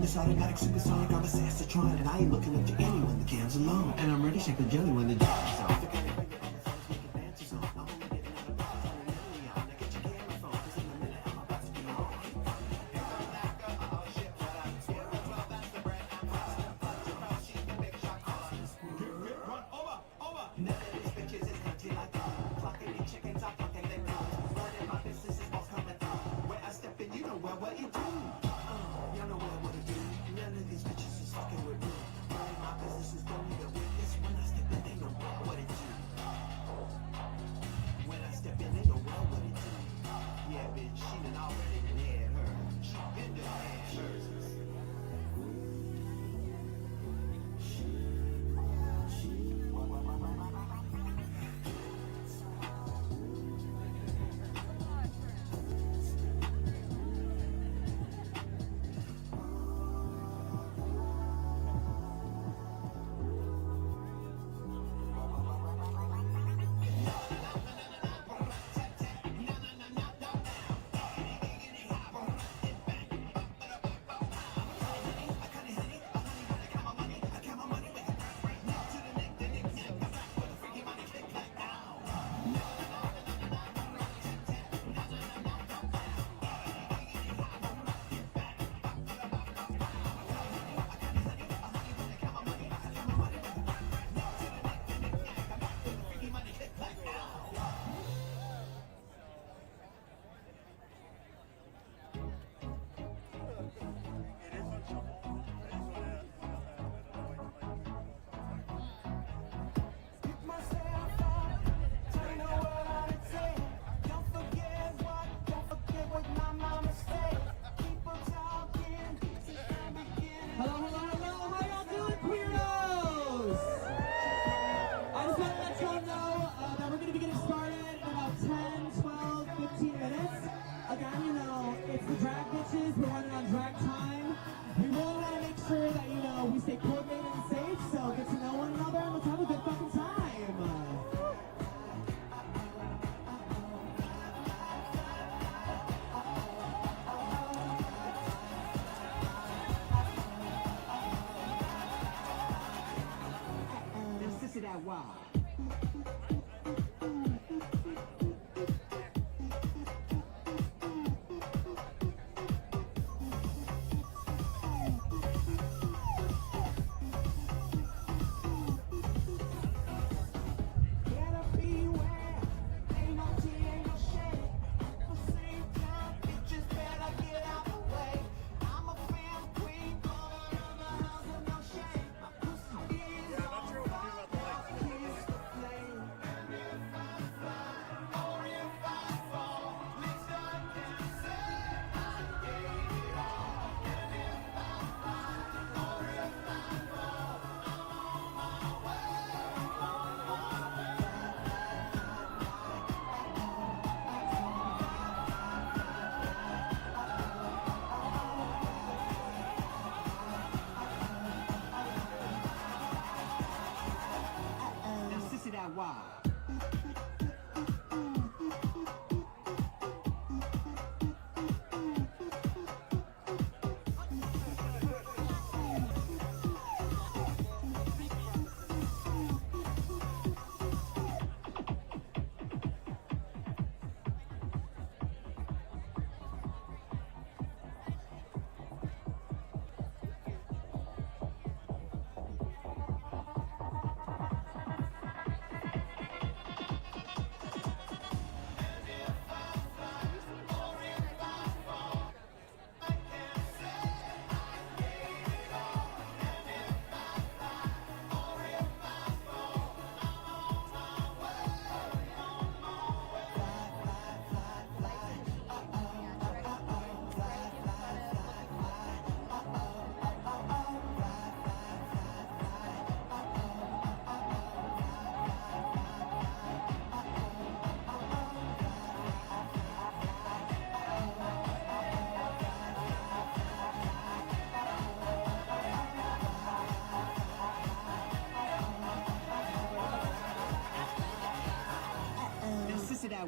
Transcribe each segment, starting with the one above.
This automatic supersonic, I'm a Sassatron, and I ain't looking up to anyone that comes along. And I'm ready to shake the jelly when the job is on.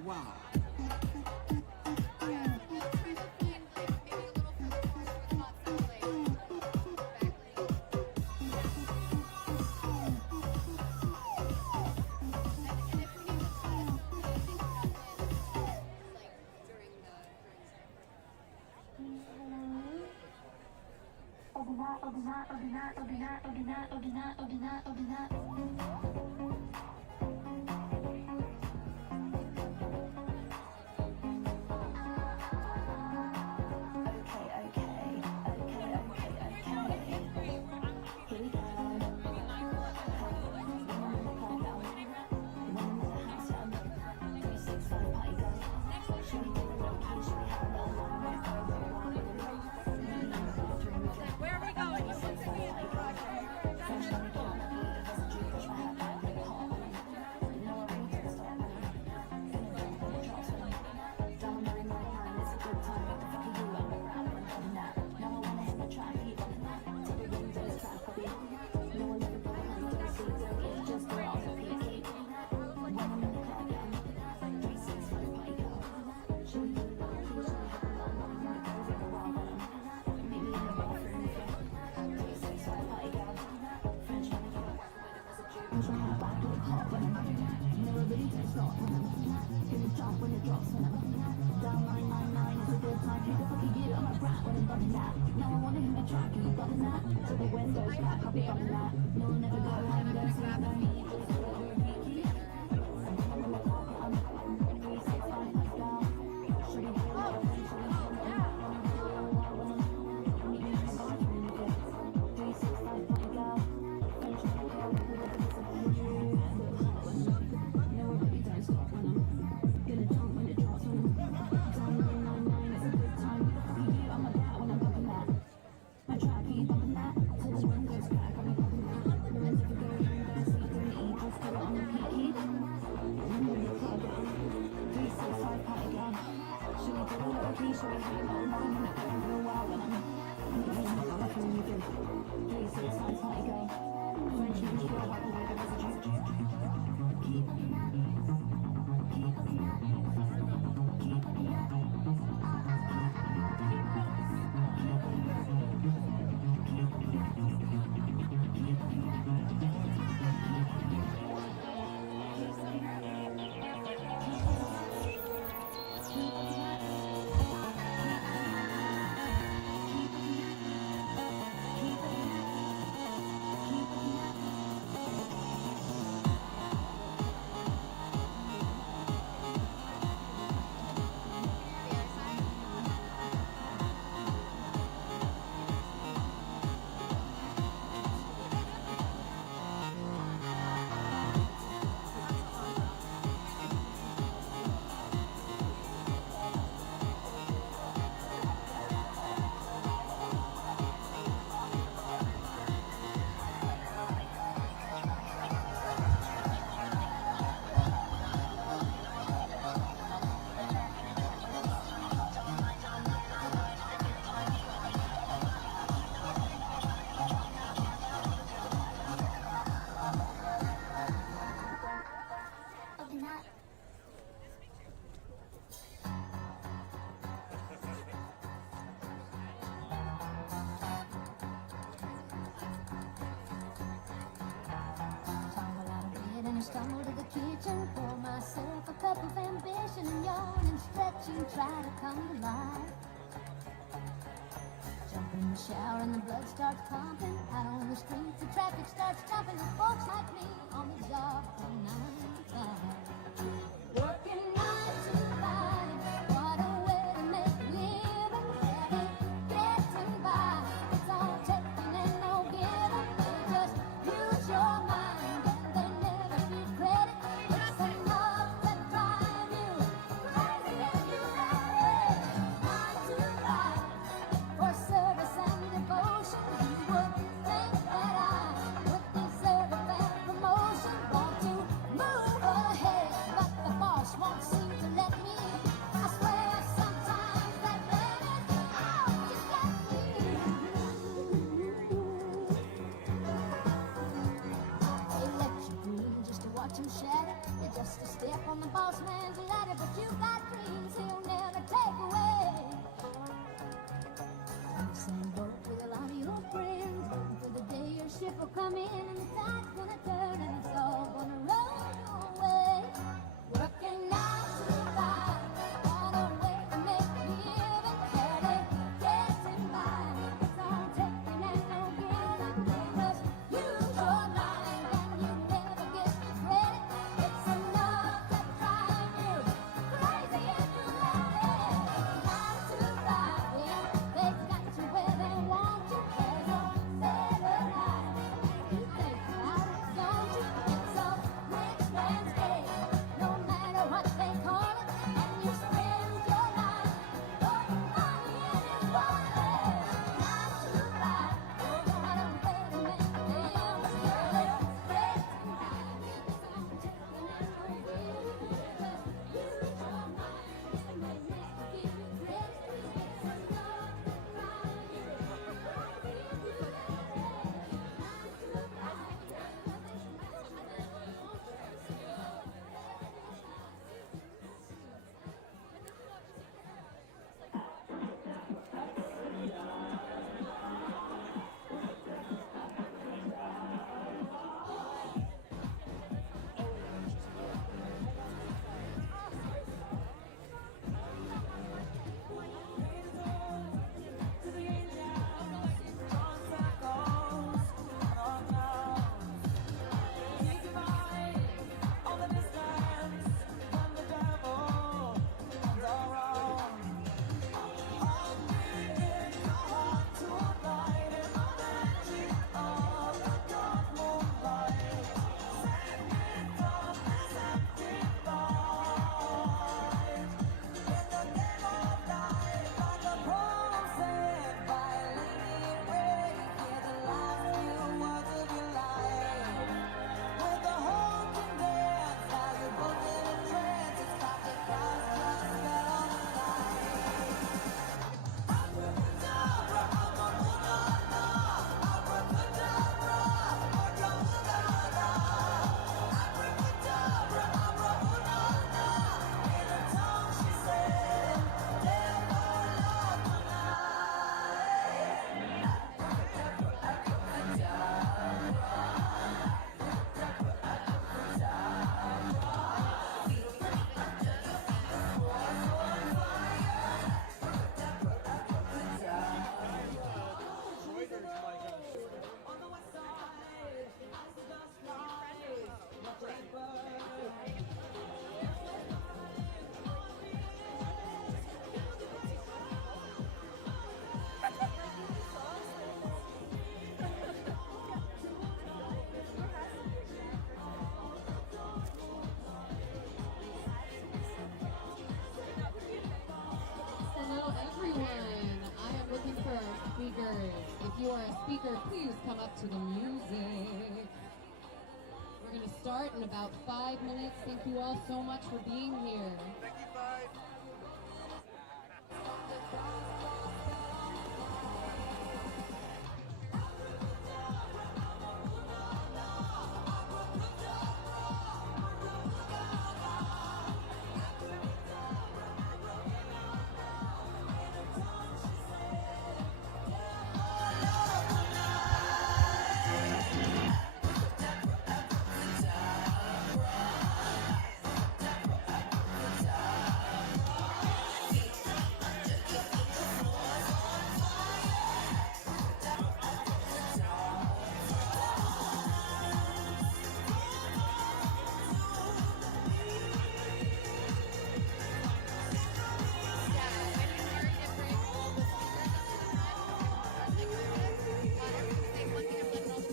while. Stumble to the kitchen, pour myself a cup of ambition and yawn and stretching, try to come to life. Jump in the shower and the blood starts pumping. Out on the streets, the traffic starts jumping. The folks like me on the job from 9 to 5. Working 9 to 5, what a way to make a living. Barely getting by, it's all taking and no giving. They just use your mind. But come in and the tide's gonna turn and it's all gonna roll away. Working 9 to 5, what a way to make a living. Barely getting by, it's all taking and no giving. Because use your mind and you never get the credit. It's enough to drive you crazy if you let it. 9 to 5, yeah, they've got you where they want you. There's a better life. You think about it, don't you? It's a rich man's game, no matter what they call it. And you spend your life putting money in his wallet. 9 to 5, what a way to make a living. Barely getting by, it's all taking and no giving. Because use your mind and they never give you credit. It's enough to drive you crazy if you let it. 9 to 5. Hello, everyone. I am looking for our speakers. If you are a speaker, please come up to the music. We're going to start in about 5 minutes. Thank you all so much for being here. Thank you, bye.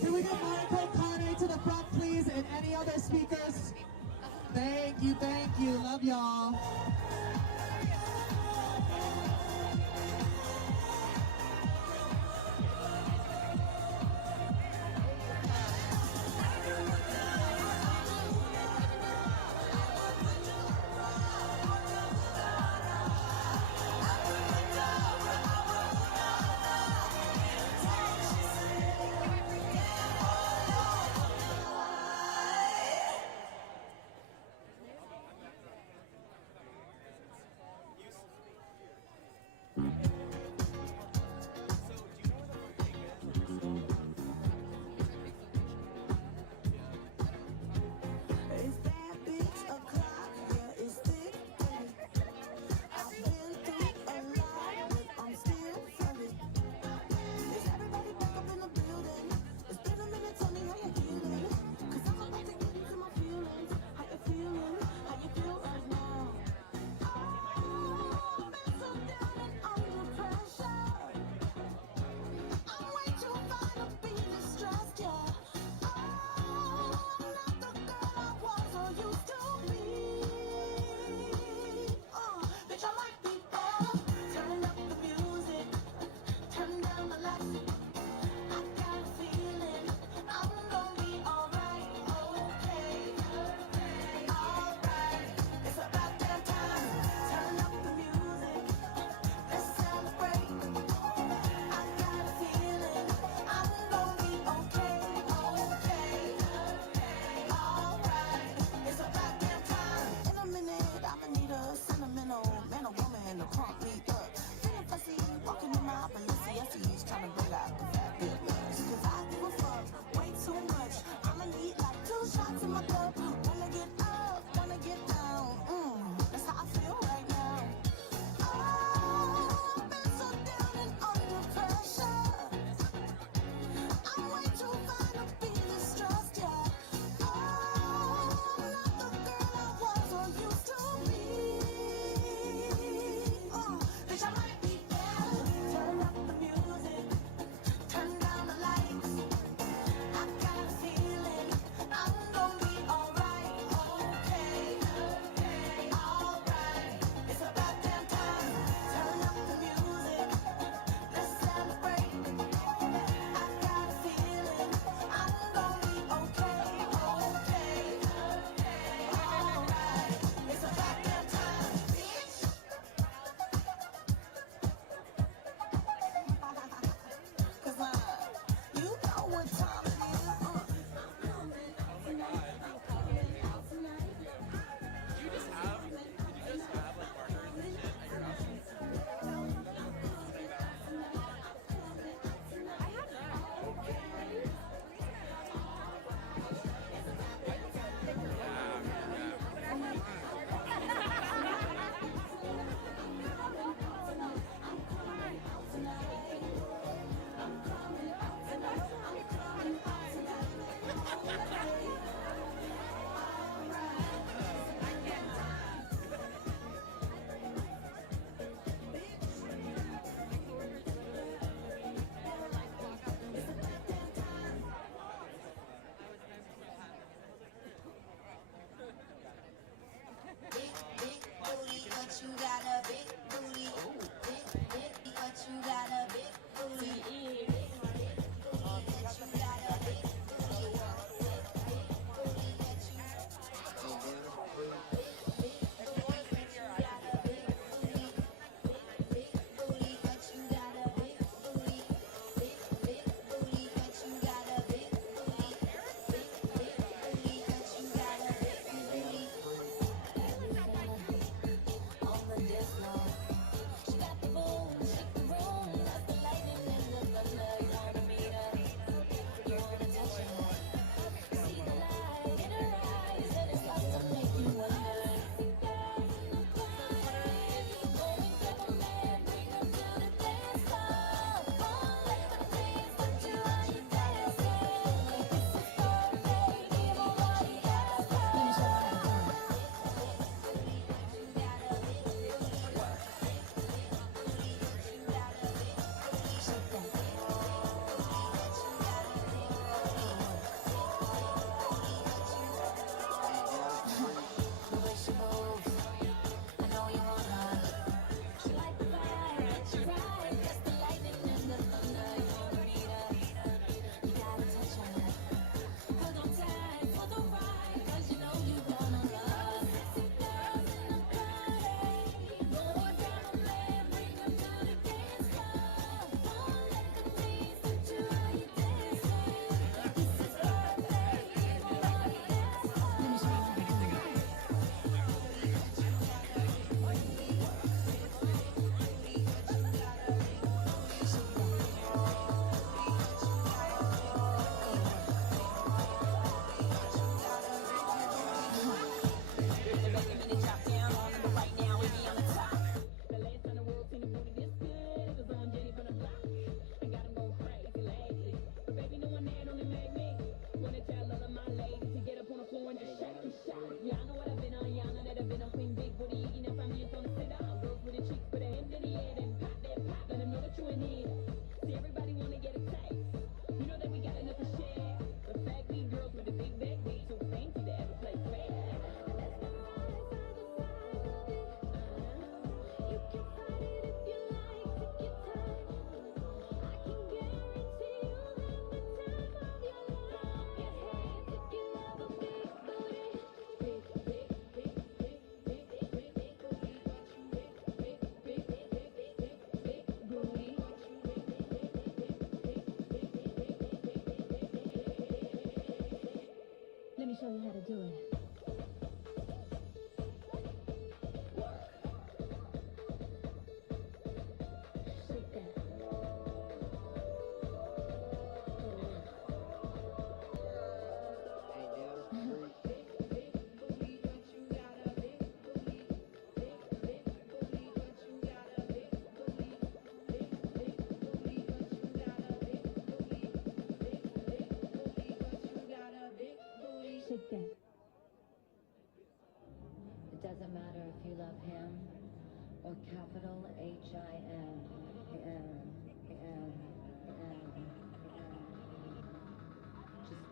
Can we get Monica Carne to the front, please, and any other speakers? Thank you, love y'all.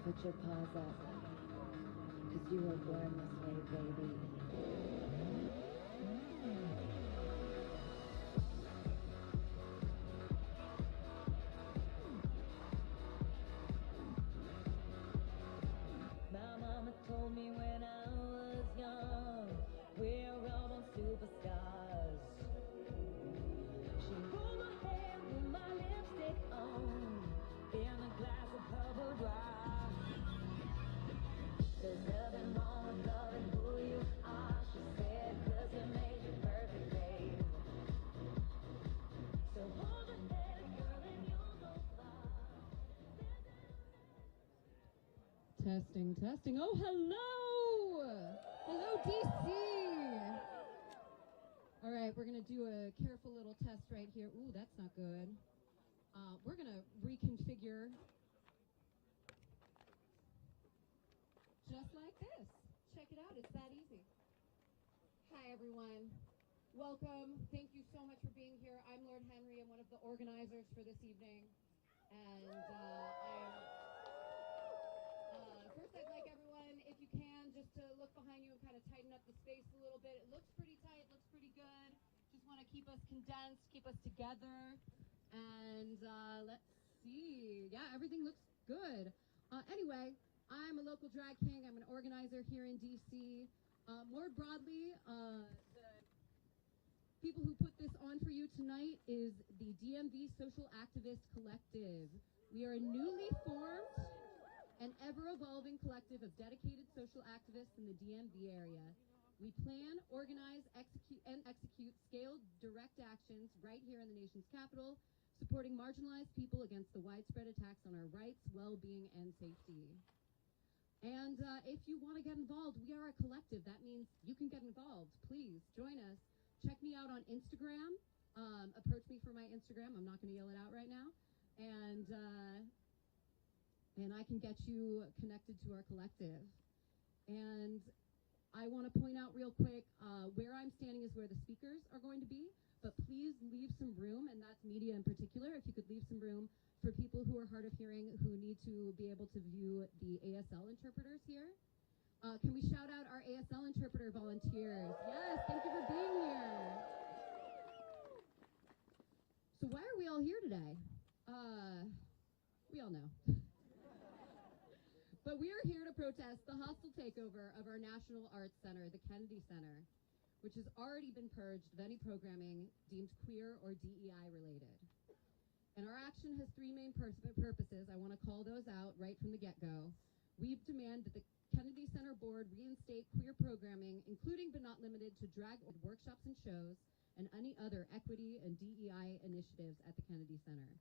Put your paws up, 'cause you were born this way, baby. My mama told me when I was young, we're all born superstars. She pulled my hair with my lipstick on, in a glass of purple dry. There's nothing wrong with loving who you are, she said, 'cause it made you perfect, babe. So hold your head, girl, and you'll go far. Testing, testing. Oh, hello! Hello, DC! All right, we're going to do a careful little test right here. Ooh, that's not good. We're going to reconfigure just like this. Check it out. It's that easy. Hi, everyone. Welcome. Thank you so much for being here. I'm Lord Henry. I'm one of the organizers for this evening. And first, I'd like everyone, if you can, just to look behind you and kind of tighten up the space a little bit. It looks pretty tight, looks pretty good. Just want to keep us condensed, keep us together. And let's see. Yeah, everything looks good. Anyway, I'm a local drag king. I'm an organizer here in DC. More broadly, the people who put this on for you tonight is the DMV Social Activist Collective. We are a newly formed and ever-evolving collective of dedicated social activists in the DMV area. We plan, organize, execute scaled direct actions right here in the nation's capital, supporting marginalized people against the widespread attacks on our rights, well-being, and safety. And if you want to get involved, we are a collective. That means you can get involved. Please join us. Check me out on Instagram. Approach me for my Instagram. I'm not going to yell it out right now. And I can get you connected to our collective. And I want to point out real quick, where I'm standing is where the speakers are going to be, but please leave some room, and that's media in particular, if you could leave some room for people who are hard of hearing who need to be able to view the ASL interpreters here. Can we shout out our ASL interpreter volunteers? Yes, thank you for being here. So why are we all here today? We all know. But we are here to protest the hostile takeover of our National Arts Center, the Kennedy Center, which has already been purged of any programming deemed queer or DEI related. And our action has three main purposes. I want to call those out right from the get-go. We demand that the Kennedy Center Board reinstate queer programming, including but not limited to drag workshops and shows, and any other equity and DEI initiatives at the Kennedy Center.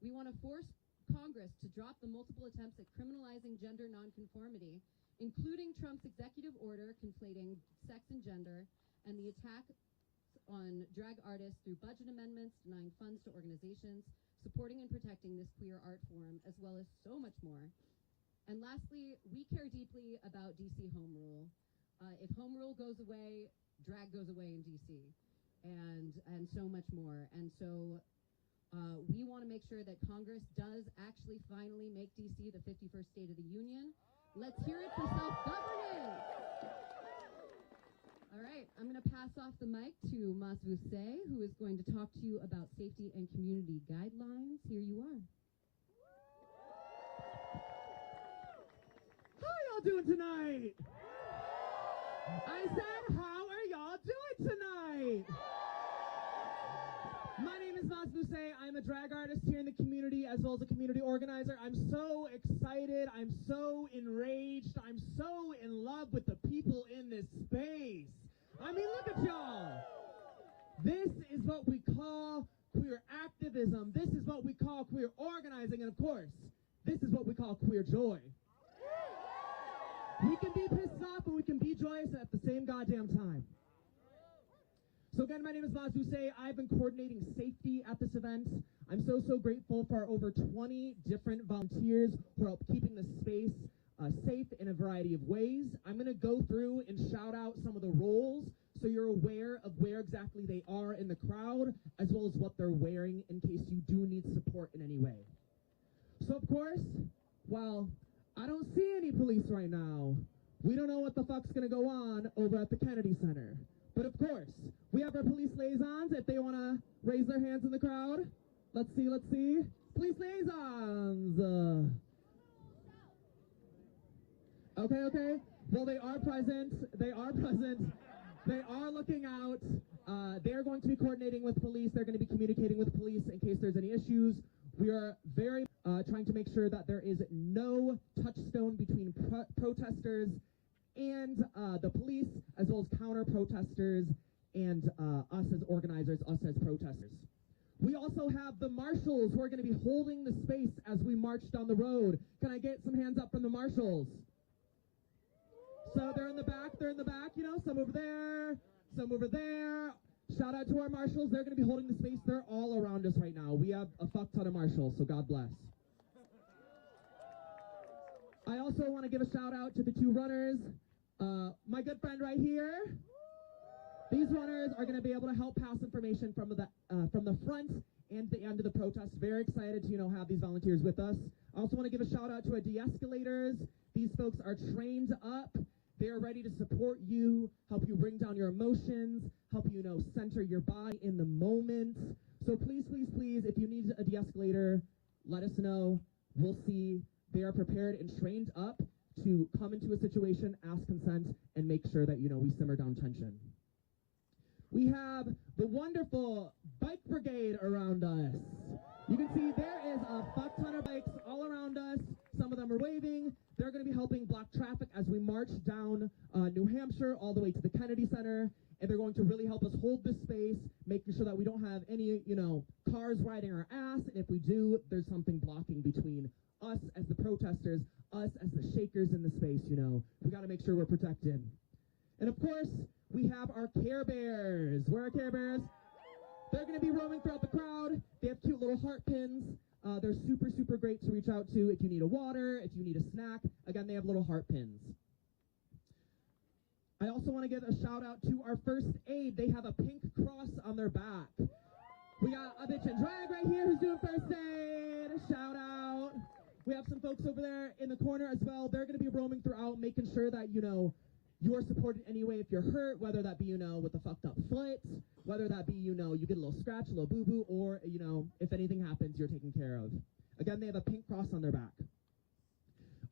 We want to force Congress to drop the multiple attempts at criminalizing gender nonconformity, including Trump's executive order conflating sex and gender, and the attack on drag artists through budget amendments, denying funds to organizations, supporting and protecting this queer art form, as well as so much more. And lastly, we care deeply about DC home rule. If home rule goes away, drag goes away in DC, and so much more. And so we want to make sure that Congress does actually finally make DC the 51st state of the union. Let's hear it for self-governance. All right, I'm going to pass off the mic to Mas Vuse, who is going to talk to you about safety and community guidelines. Here you are. How y'all doing tonight? I said, how are y'all doing tonight? My name is Mas Vuse. I'm a drag artist here in the community as well as a community organizer. I'm so excited. I'm so enraged. I'm so in love with the people in this space. I mean, look at y'all. This is what we call queer activism. This is what we call queer organizing. And of course, this is what we call queer joy. We can be pissed off and we can be joyous at the same goddamn time. So again, my name is Mas Vuse. I've been coordinating safety at this event. I'm so grateful for our over 20 different volunteers who are help keeping the space safe in a variety of ways. I'm going to go through and shout out some of the roles so you're aware of where exactly they are in the crowd, as well as what they're wearing in case you do need support in any way. So of course, while I don't see any police right now. We don't know what the fuck's gonna go on over at the Kennedy Center. But of course, we have our police liaisons if they wanna raise their hands in the crowd. Let's see. Police liaisons! Okay. Well, they are present. They are looking out. They're going to be coordinating with police. They're going to be communicating with police in case there's any issues. We are very trying to make sure that there is no touchstone between protesters and the police, as well as counter-protesters and us as organizers, us as protesters. We also have the marshals who are going to be holding the space as we march down the road. Can I get some hands up from the marshals? So they're in the back, you know, some over there, some over there. Shout out to our marshals. They're going to be holding the space. They're all around us right now. We have a fuck ton of marshals, so God bless. I also want to give a shout out to the two runners. My good friend right here. These runners are going to be able to help pass information from the front and the end of the protest. Very excited to, you know, have these volunteers with us. I also want to give a shout out to our de-escalators. These folks are trained up. They are ready to support you, help you bring down your emotions, help you, center your body in the moment. So please, if you need a de-escalator, let us know. We'll see. They are prepared and trained up to come into a situation, ask consent, and make sure that, we simmer down tension. We have the wonderful bike brigade around us. You can see there is a fuck ton of bikes all around us. Some of them are waving. They're going to be helping block traffic as we march down New Hampshire all the way to the Kennedy Center. And they're going to really help us hold this space, making sure that we don't have any, cars riding our ass. And if we do, there's something blocking between us as the protesters, us as the shakers in the space, We got to make sure we're protected. And of course, we have our Care Bears. Where are Care Bears? They're going to be roaming throughout the crowd. They have cute little heart pins. They're super great to reach out to if you need a water, if you need a snack. Again, they have little heart pins. I also want to give a shout out to our first aid. They have a pink cross on their back. We got a bitch and drag right here who's doing first aid. Shout out. We have some folks over there in the corner as well. They're going to be roaming throughout, making sure that, you are supported anyway if you're hurt, whether that be, with a fucked up foot, whether that be, you get a little scratch, a little boo-boo, or, if anything happens, you're taken care of. Again, they have a pink cross on their back.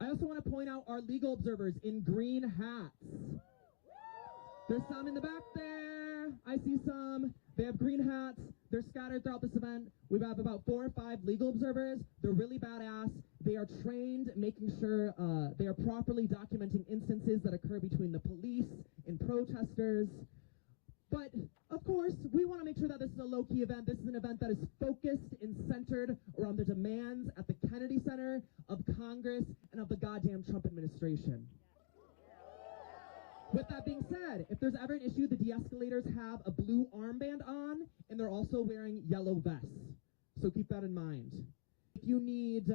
I also want to point out our legal observers in green hats. There's some in the back there. I see some. They have green hats. They're scattered throughout this event. We have about 4 or 5 legal observers. They're really badass. They are trained, making sure they are properly documenting instances that occur between the police and protesters. But, of course, we want to make sure that this is a low-key event. This is an event that is focused and centered around the demands at the Kennedy Center, of Congress, and of the goddamn Trump administration. With that being said, if there's ever an issue, the de-escalators have a blue armband on, and they're also wearing yellow vests. So keep that in mind. If you need,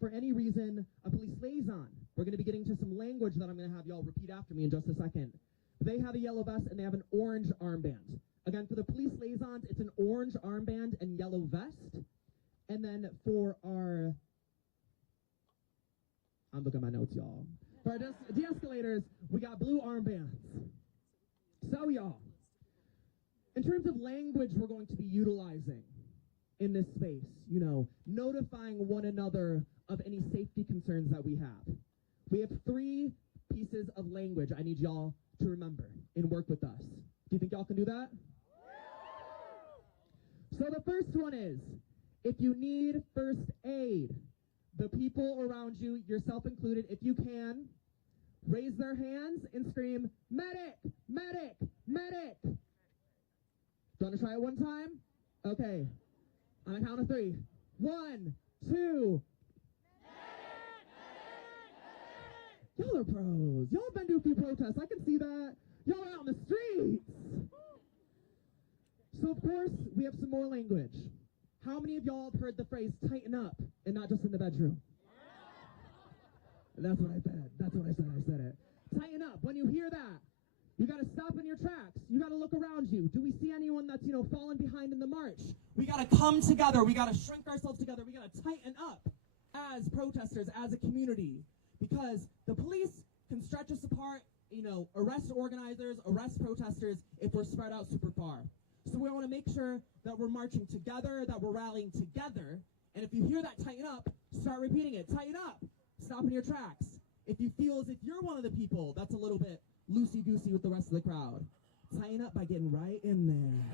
for any reason, a police liaison, we're going to be getting to some language that I'm going to have y'all repeat after me in just a second. They have a yellow vest, and they have an orange armband. Again, for the police liaisons, it's an orange armband and yellow vest. And then for our... I'm looking at my notes, y'all. For our de-escalators, we got blue armbands. So, y'all, in terms of language we're going to be utilizing in this space, notifying one another of any safety concerns that we have. We have 3 pieces of language I need y'all to remember and work with us. Do you think y'all can do that? So the first one is, if you need first aid, the people around you, yourself included, if you can, raise their hands and scream, medic, medic, medic. Do you want to try it one time? Okay. On a count of 3. 1, 2. Y'all are pros. Y'all have been to a few protests. I can see that. Y'all are out in the streets. So, of course, we have some more language. How many of y'all have heard the phrase tighten up and not just in the bedroom? That's what I said. That's what I said. I said it. Tighten up. When you hear that, you got to stop in your tracks. You got to look around you. Do we see anyone that's, fallen behind in the march? We got to come together. We got to shrink ourselves together. We got to tighten up. as protesters, as a community, because the police can stretch us apart, arrest organizers, arrest protesters if we're spread out super far. So we want to make sure that we're marching together, that we're rallying together, and if you hear that tighten up, start repeating it. Tighten up. Stop in your tracks. If you feel as if you're one of the people that's a little bit loosey-goosey with the rest of the crowd, tighten up by getting right in there.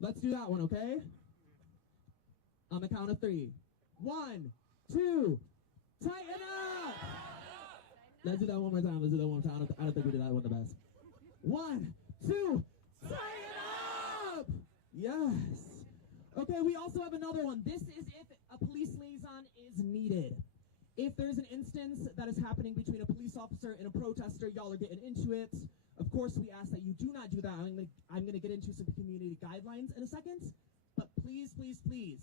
Let's do that one, okay? On the count of 3. 1, 2, tighten up! Let's do that one more time. Let's do that one more time. I don't think we did that one the best. 1, 2, tighten up! Yes. Okay, we also have another one. This is if a police liaison is needed. If there's an instance that is happening between a police officer and a protester, y'all are getting into it. Of course, we ask that you do not do that. I'm gonna get into some community guidelines in a second. But please, please, please,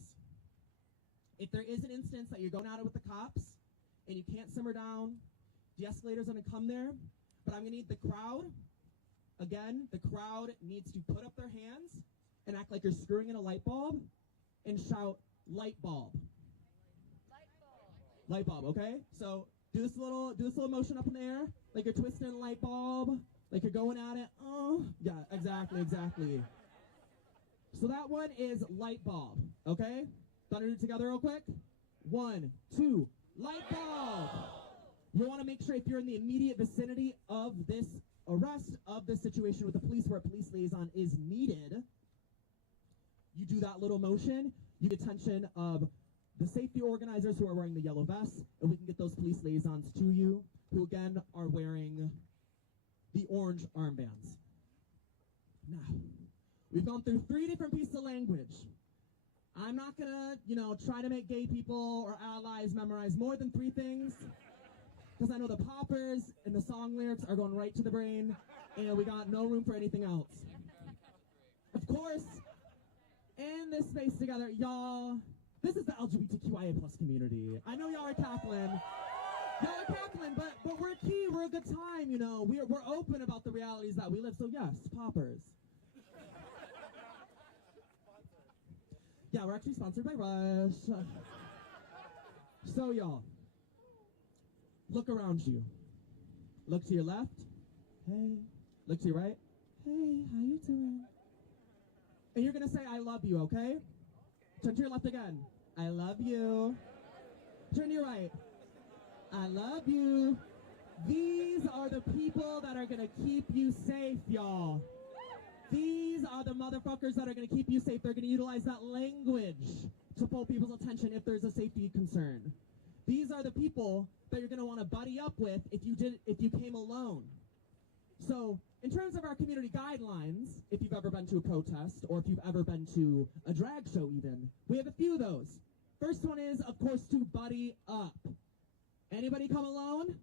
if there is an instance that you're going at it with the cops and you can't simmer down, de-escalator's gonna come there. But I'm gonna need the crowd. Again, the crowd needs to put up their hands and act like you're screwing in a light bulb and shout, light bulb. Light bulb, okay? So do this little motion up in the air, like you're twisting a light bulb, like you're going at it. Oh, yeah, exactly. So that one is light bulb, okay? Gonna do it together real quick. 1, 2, light bulb. You want to make sure if you're in the immediate vicinity of this arrest, of this situation with the police where a police liaison is needed, you do that little motion, you get attention of the safety organizers who are wearing the yellow vests, and we can get those police liaisons to you, who again are wearing the orange armbands. Now, we've gone through 3 different pieces of language. I'm not gonna, try to make gay people or allies memorize more than 3 things, because I know the poppers and the song lyrics are going right to the brain, and we got no room for anything else. Of course, in this space together, y'all, this is the LGBTQIA+ community. I know y'all are cackling. But we're key, we're a good time, We're open about the realities that we live, so yes, poppers. Yeah, we're actually sponsored by Rush. So y'all, look around you. Look to your left. Hey. Look to your right. Hey, how you doing? And you're gonna say, I love you, okay? Turn to your left again. I love you. Turn to your right. I love you. These are the people that are gonna keep you safe, y'all. These are the motherfuckers that are gonna keep you safe. They're gonna utilize that language to pull people's attention if there's a safety concern. These are the people that you're gonna wanna buddy up with if you came alone. So, in terms of our community guidelines, if you've ever been to a protest, or if you've ever been to a drag show even, we have a few of those. First one is, of course, to buddy up. Anybody come alone?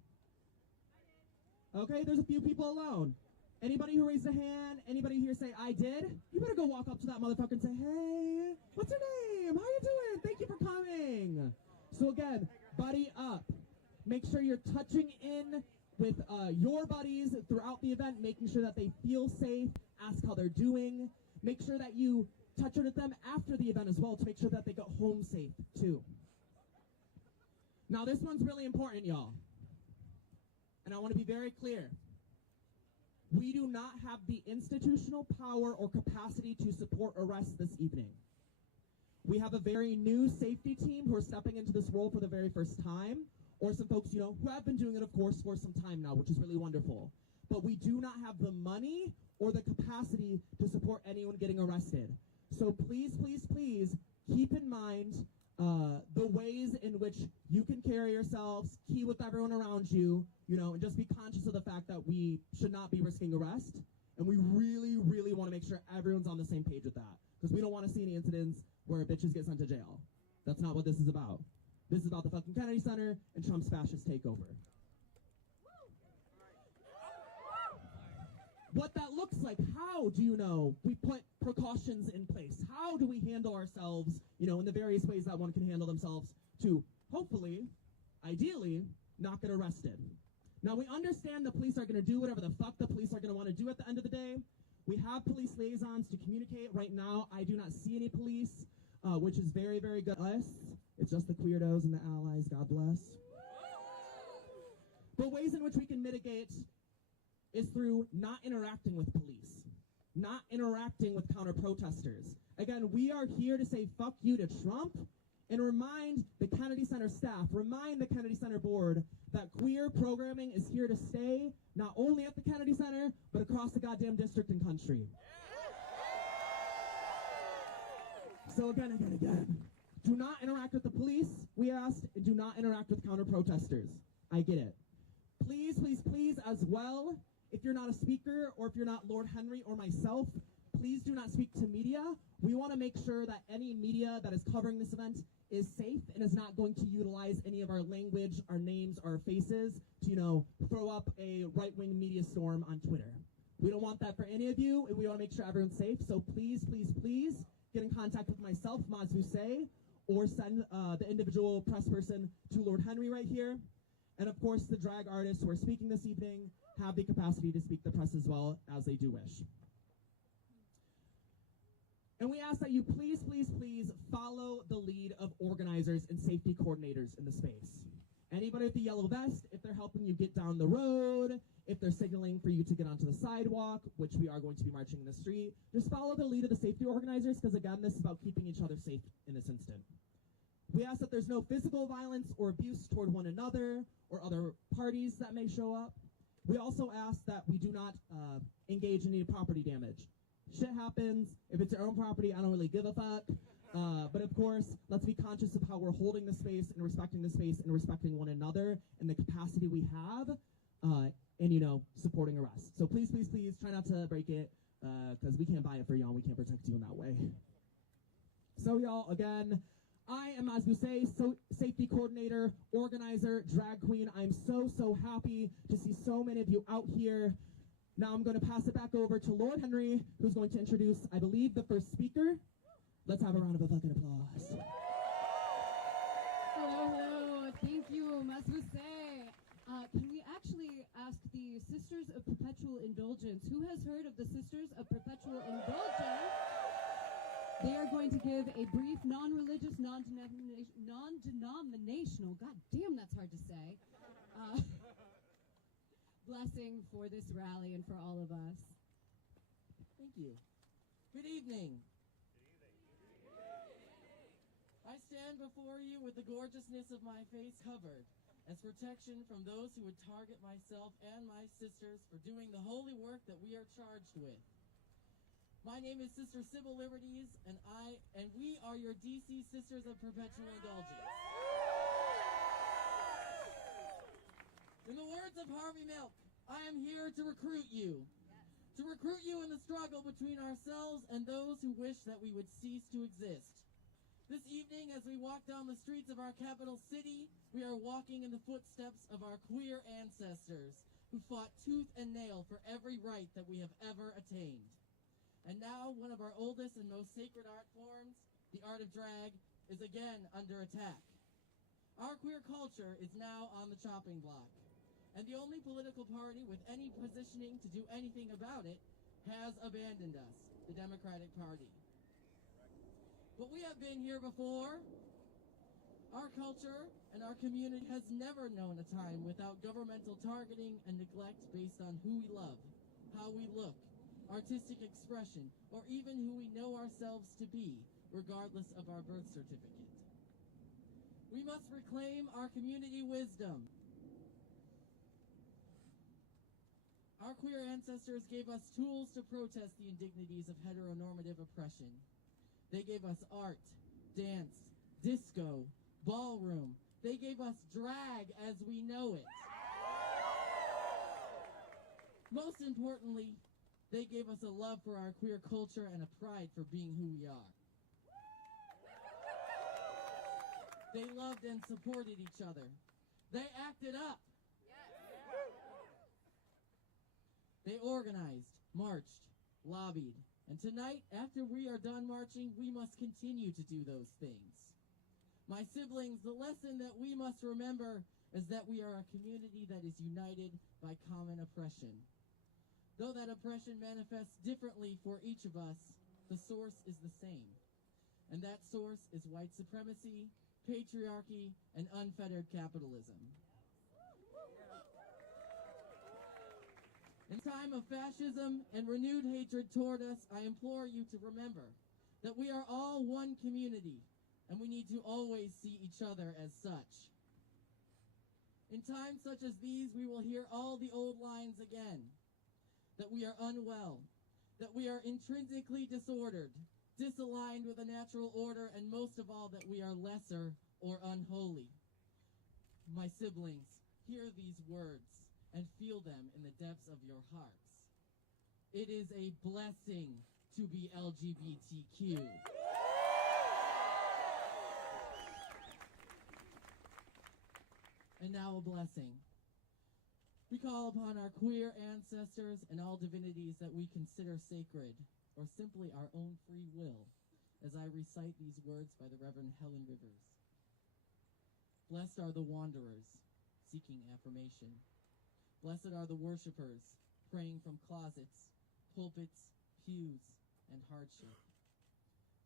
Okay, there's a few people alone. Anybody who raised a hand, anybody here say, I did? You better go walk up to that motherfucker and say, hey, what's your name? How you doing? Thank you for coming. So again, buddy up. Make sure you're touching in with your buddies throughout the event, making sure that they feel safe, ask how they're doing. Make sure that you touch in with them after the event as well to make sure that they go home safe too. Now this one's really important, y'all. And I want to be very clear. We do not have the institutional power or capacity to support arrests this evening. We have a very new safety team who are stepping into this role for the very first time, or some folks, who have been doing it, of course, for some time now, which is really wonderful. But we do not have the money or the capacity to support anyone getting arrested. So please, please, please keep in mind the ways in which you can carry yourselves, key with everyone around you, and just be conscious of the fact that we should not be risking arrest. And we really, really want to make sure everyone's on the same page with that. Because we don't want to see any incidents where bitches get sent to jail. That's not what this is about. This is about the fucking Kennedy Center and Trump's fascist takeover. What that looks like, how do we put precautions in place? How do we handle ourselves, in the various ways that one can handle themselves to, hopefully, ideally, not get arrested? Now, we understand the police are going to do whatever the fuck the police are going to want to do at the end of the day. We have police liaisons to communicate. Right now, I do not see any police. which is very, very good. Us, it's just the queerdos and the allies, God bless. But ways in which we can mitigate is through not interacting with police, not interacting with counter-protesters. Again, we are here to say fuck you to Trump and remind the Kennedy Center staff, remind the Kennedy Center board that queer programming is here to stay, not only at the Kennedy Center, but across the goddamn district and country. So again, do not interact with the police, we asked, and do not interact with counter-protesters. I get it. Please, please, please, as well, if you're not a speaker, or if you're not Lord Henry or myself, please do not speak to media. We want to make sure that any media that is covering this event is safe and is not going to utilize any of our language, our names, our faces to, throw up a right-wing media storm on Twitter. We don't want that for any of you, and we want to make sure everyone's safe. So please, please, please get in contact with myself, Mazuse, or send the individual press person to Lord Henry right here. And of course, the drag artists who are speaking this evening have the capacity to speak to the press as well as they do wish. And we ask that you please, please, please follow the lead of organizers and safety coordinators in the space. Anybody with the yellow vest, if they're helping you get down the road, if they're signaling for you to get onto the sidewalk, which we are going to be marching in the street, just follow the lead of the safety organizers, because again, this is about keeping each other safe in this instant. We ask that there's no physical violence or abuse toward one another or other parties that may show up. We also ask that we do not engage in any property damage. Shit happens. If it's your own property, I don't really give a fuck. But of course, let's be conscious of how we're holding the space and respecting the space and respecting one another and the capacity we have in, supporting arrests. So please, please, please try not to break it, because we can't buy it for y'all and we can't protect you in that way. So y'all, again, I am Mazbuse, safety coordinator, organizer, drag queen. I'm so, so happy to see so many of you out here. Now I'm going to pass it back over to Lord Henry, who's going to introduce, I believe, the first speaker. Let's have a round of a fucking applause. Hello, thank you, Mazbuse. Can we actually ask the Sisters of Perpetual Indulgence, who has heard of the Sisters of Perpetual Indulgence? They are going to give a brief, non-religious, non-denominational, god damn, that's hard to say, blessing for this rally and for all of us. Thank you. Good evening. I stand before you with the gorgeousness of my face covered as protection from those who would target myself and my sisters for doing the holy work that we are charged with. My name is Sister Sybil Liberties, and we are your DC Sisters of Perpetual Indulgence. In the words of Harvey Milk, I am here to recruit you. Yes. To recruit you in the struggle between ourselves and those who wish that we would cease to exist. This evening, as we walk down the streets of our capital city, we are walking in the footsteps of our queer ancestors who fought tooth and nail for every right that we have ever attained. And now, one of our oldest and most sacred art forms, the art of drag, is again under attack. Our queer culture is now on the chopping block, and the only political party with any positioning to do anything about it has abandoned us, the Democratic Party. But we have been here before. Our culture and our community has never known a time without governmental targeting and neglect based on who we love, how we look, artistic expression, or even who we know ourselves to be, regardless of our birth certificate. We must reclaim our community wisdom. Our queer ancestors gave us tools to protest the indignities of heteronormative oppression. They gave us art, dance, disco, ballroom. They gave us drag as we know it. Most importantly, they gave us a love for our queer culture and a pride for being who we are. They loved and supported each other. They acted up. They organized, marched, lobbied. And tonight, after we are done marching, we must continue to do those things. My siblings, the lesson that we must remember is that we are a community that is united by common oppression. Though that oppression manifests differently for each of us, the source is the same. And that source is white supremacy, patriarchy, and unfettered capitalism. In time of fascism and renewed hatred toward us, I implore you to remember that we are all one community, and we need to always see each other as such. In times such as these, we will hear all the old lines again, that we are unwell, that we are intrinsically disordered, disaligned with a natural order, and most of all, that we are lesser or unholy. My siblings, hear these words and feel them in the depths of your hearts. It is a blessing to be LGBTQ. And now a blessing. We call upon our queer ancestors and all divinities that we consider sacred, or simply our own free will, as I recite these words by the Reverend Helen Rivers. Blessed are the wanderers, seeking affirmation. Blessed are the worshipers, praying from closets, pulpits, pews, and hardship.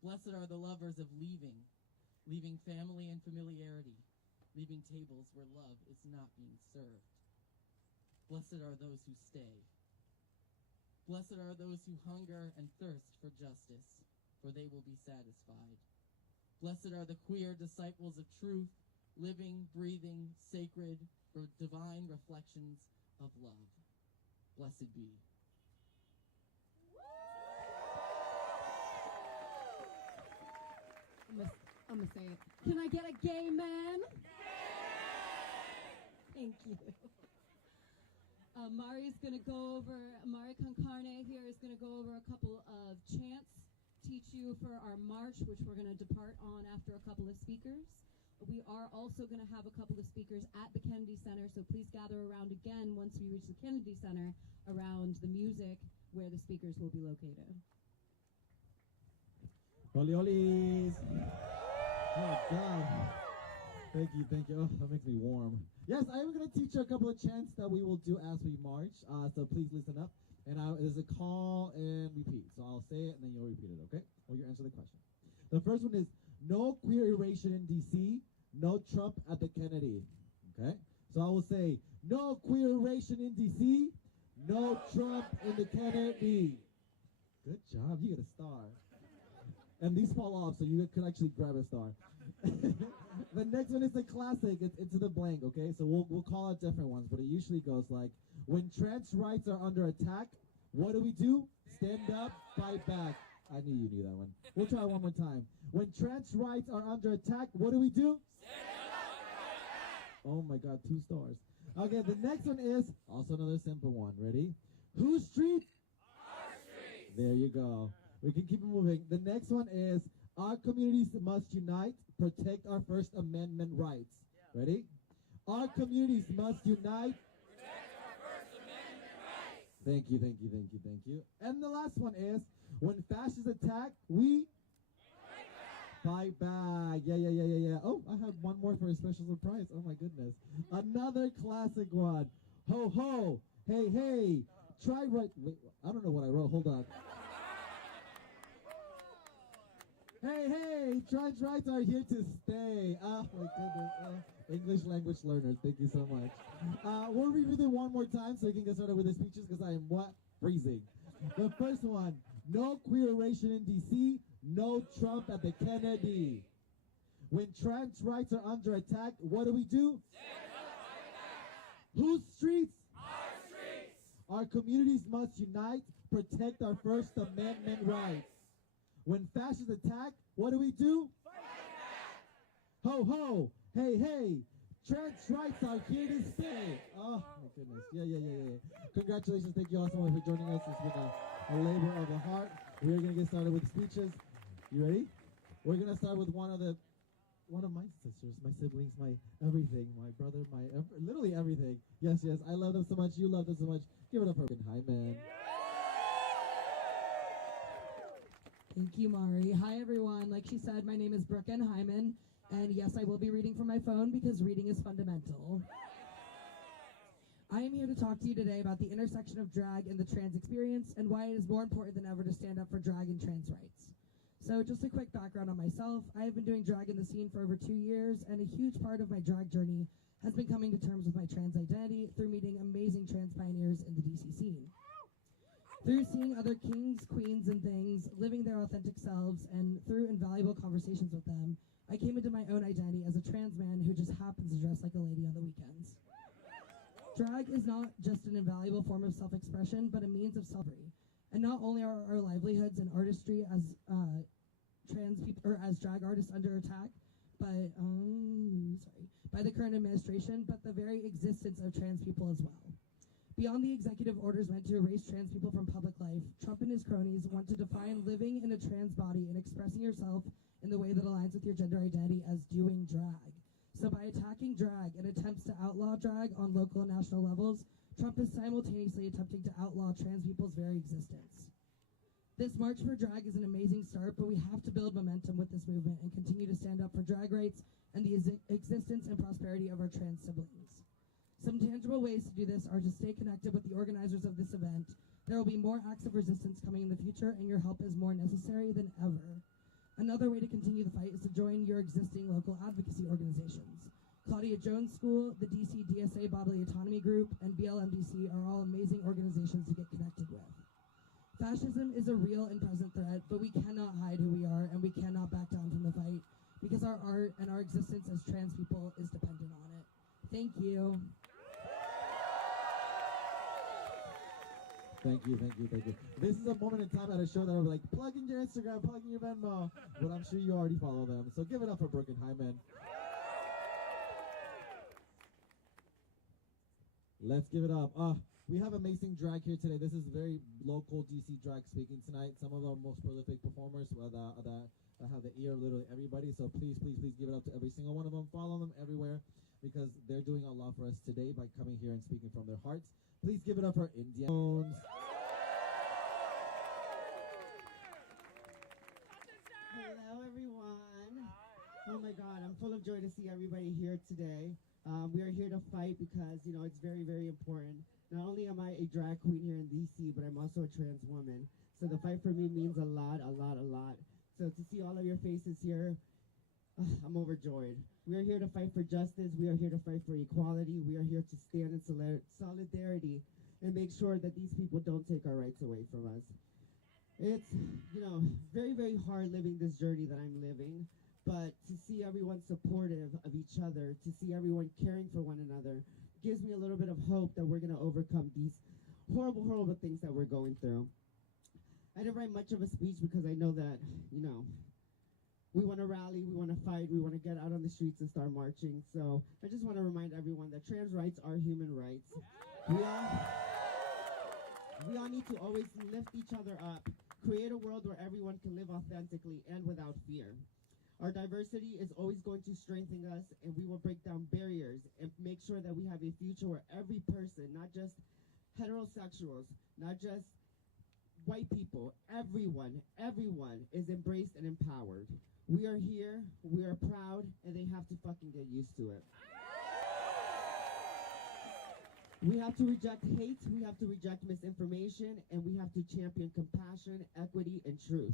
Blessed are the lovers of leaving family and familiarity, leaving tables where love is not being served. Blessed are those who stay. Blessed are those who hunger and thirst for justice, for they will be satisfied. Blessed are the queer disciples of truth, living, breathing, sacred, divine reflections of love. Blessed be. I'm gonna say it. Can I get a gay man? Thank you. Mari Concarne here is going to go over a couple of chants, teach you for our march, which we're going to depart on after a couple of speakers. We are also going to have a couple of speakers at the Kennedy Center, so please gather around again once we reach the Kennedy Center around the music where the speakers will be located. Oli Olis! Oh, God. Thank you. Oh, that makes me warm. Yes, I am going to teach you a couple of chants that we will do as we march, so please listen up. And there's a call and repeat. So I'll say it and then you'll repeat it, okay? Or you answer the question. The first one is, no queer erasure in D.C., no Trump at the Kennedy, okay? So I will say, no queer erasure in D.C., no Trump in the Kennedy. Good job, you get a star. And these fall off, so you could actually grab a star. The next one is a classic. It's the blank, okay? So we'll call out different ones, but it usually goes like, when trans rights are under attack, what do? Stand up, fight back. I knew you knew that one. We'll try one more time. When trans rights are under attack, what do? Stand up, fight back. Oh my God, 2 stars. Okay, the next one is also another simple one. Ready? Whose street? Our street. There you go. We can keep it moving. The next one is, our communities must unite, protect our First Amendment rights. Ready? Our communities must unite, protect our First Amendment rights. Thank you. And the last one is, when fascists attack, we fight back. Yeah. Oh, I have one more for a special surprise. Oh my goodness. Another classic one. Ho ho, hey, try right. Wait, I don't know what I wrote. Hold on. Hey, trans rights are here to stay. Oh my goodness. English language learners, thank you so much. We'll review them one more time so we can get started with the speeches because I am freezing. The first one, no queer erasure in D.C., no Trump at the Kennedy. When trans rights are under attack, what do? Stand up, fight back. Whose streets? Our streets. Our communities must unite, protect our First Amendment rights. When fascists attack, what do? Fight back. Ho ho, hey, trans rights are here to stay. Oh my goodness, yeah. Congratulations, thank you all so much for joining us. It's been a labor of the heart. We're gonna get started with speeches. You ready? We're gonna start with one of my sisters, my siblings, my everything, my brother, literally everything. Yes, I love them so much. You love them so much. Give it up for Hyman. Thank you, Mari. Hi, everyone. Like she said, my name is Brooke N. Hyman, and yes, I will be reading from my phone because reading is fundamental. I am here to talk to you today about the intersection of drag and the trans experience and why it is more important than ever to stand up for drag and trans rights. So just a quick background on myself. I have been doing drag in the scene for over 2 years, and a huge part of my drag journey has been coming to terms with my trans identity through meeting amazing trans pioneers in the DC scene. Through seeing other kings, queens, and things, living their authentic selves, and through invaluable conversations with them, I came into my own identity as a trans man who just happens to dress like a lady on the weekends. Drag is not just an invaluable form of self-expression, but a means of self-recovery. And not only are our livelihoods and artistry as trans people or as drag artists under attack, but by the current administration, but the very existence of trans people as well. Beyond the executive orders meant to erase trans people from public life, Trump and his cronies want to define living in a trans body and expressing yourself in the way that aligns with your gender identity as doing drag. So by attacking drag and attempts to outlaw drag on local and national levels, Trump is simultaneously attempting to outlaw trans people's very existence. This March for Drag is an amazing start, but we have to build momentum with this movement and continue to stand up for drag rights and the existence and prosperity of our trans siblings. Some tangible ways to do this are to stay connected with the organizers of this event. There will be more acts of resistance coming in the future, and your help is more necessary than ever. Another way to continue the fight is to join your existing local advocacy organizations. Claudia Jones School, the DC DSA Bodily Autonomy Group, and BLMDC are all amazing organizations to get connected with. Fascism is a real and present threat, but we cannot hide who we are, and we cannot back down from the fight, because our art and our existence as trans people is dependent on it. Thank you. Thank you, thank you, thank you. This is a moment in time at a show that I'm like, plug in your Instagram, plug in your Venmo, but I'm sure you already follow them. So give it up for Brooke and Hyman. Let's give it up. We have amazing drag here today. This is very local DC drag speaking tonight. Some of our most prolific performers that have the ear of literally everybody. So please, please, please give it up to every single one of them. Follow them everywhere because they're doing a lot for us today by coming here and speaking from their hearts. Please give it up for Indiana Jones. Hello, everyone. Oh my God, I'm full of joy to see everybody here today. We are here to fight because, you know, it's very, very important. Not only am I a drag queen here in DC, but I'm also a trans woman. So the fight for me means a lot, a lot, a lot. So to see all of your faces here, I'm overjoyed. We are here to fight for justice. We are here to fight for equality. We are here to stand in solidarity and make sure that these people don't take our rights away from us. It's, you know, very, very hard living this journey that I'm living, but to see everyone supportive of each other, to see everyone caring for one another, gives me a little bit of hope that we're going to overcome these horrible, horrible things that we're going through. I didn't write much of a speech because I know that, you know, we want to rally, we want to fight, we want to get out on the streets and start marching. So I just want to remind everyone that trans rights are human rights. We all need to always lift each other up, create a world where everyone can live authentically and without fear. Our diversity is always going to strengthen us, and we will break down barriers and make sure that we have a future where every person, not just heterosexuals, not just white people, everyone is embraced and empowered. We are here, we are proud, and they have to fucking get used to it. We have to reject hate, we have to reject misinformation, and we have to champion compassion, equity, and truth.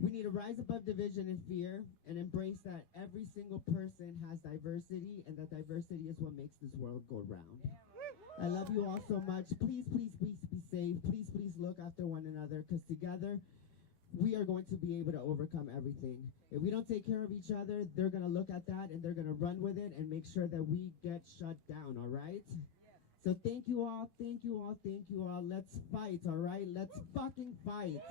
We need to rise above division and fear and embrace that every single person has diversity, and that diversity is what makes this world go round. I love you all so much. Please, please, please be safe. Please, please look after one another, because together we are going to be able to overcome everything. If we don't take care of each other, they're going to look at that and they're going to run with it and make sure that we get shut down, all right? So thank you all, thank you all, thank you all. Let's fight, all right? Let's fucking fight.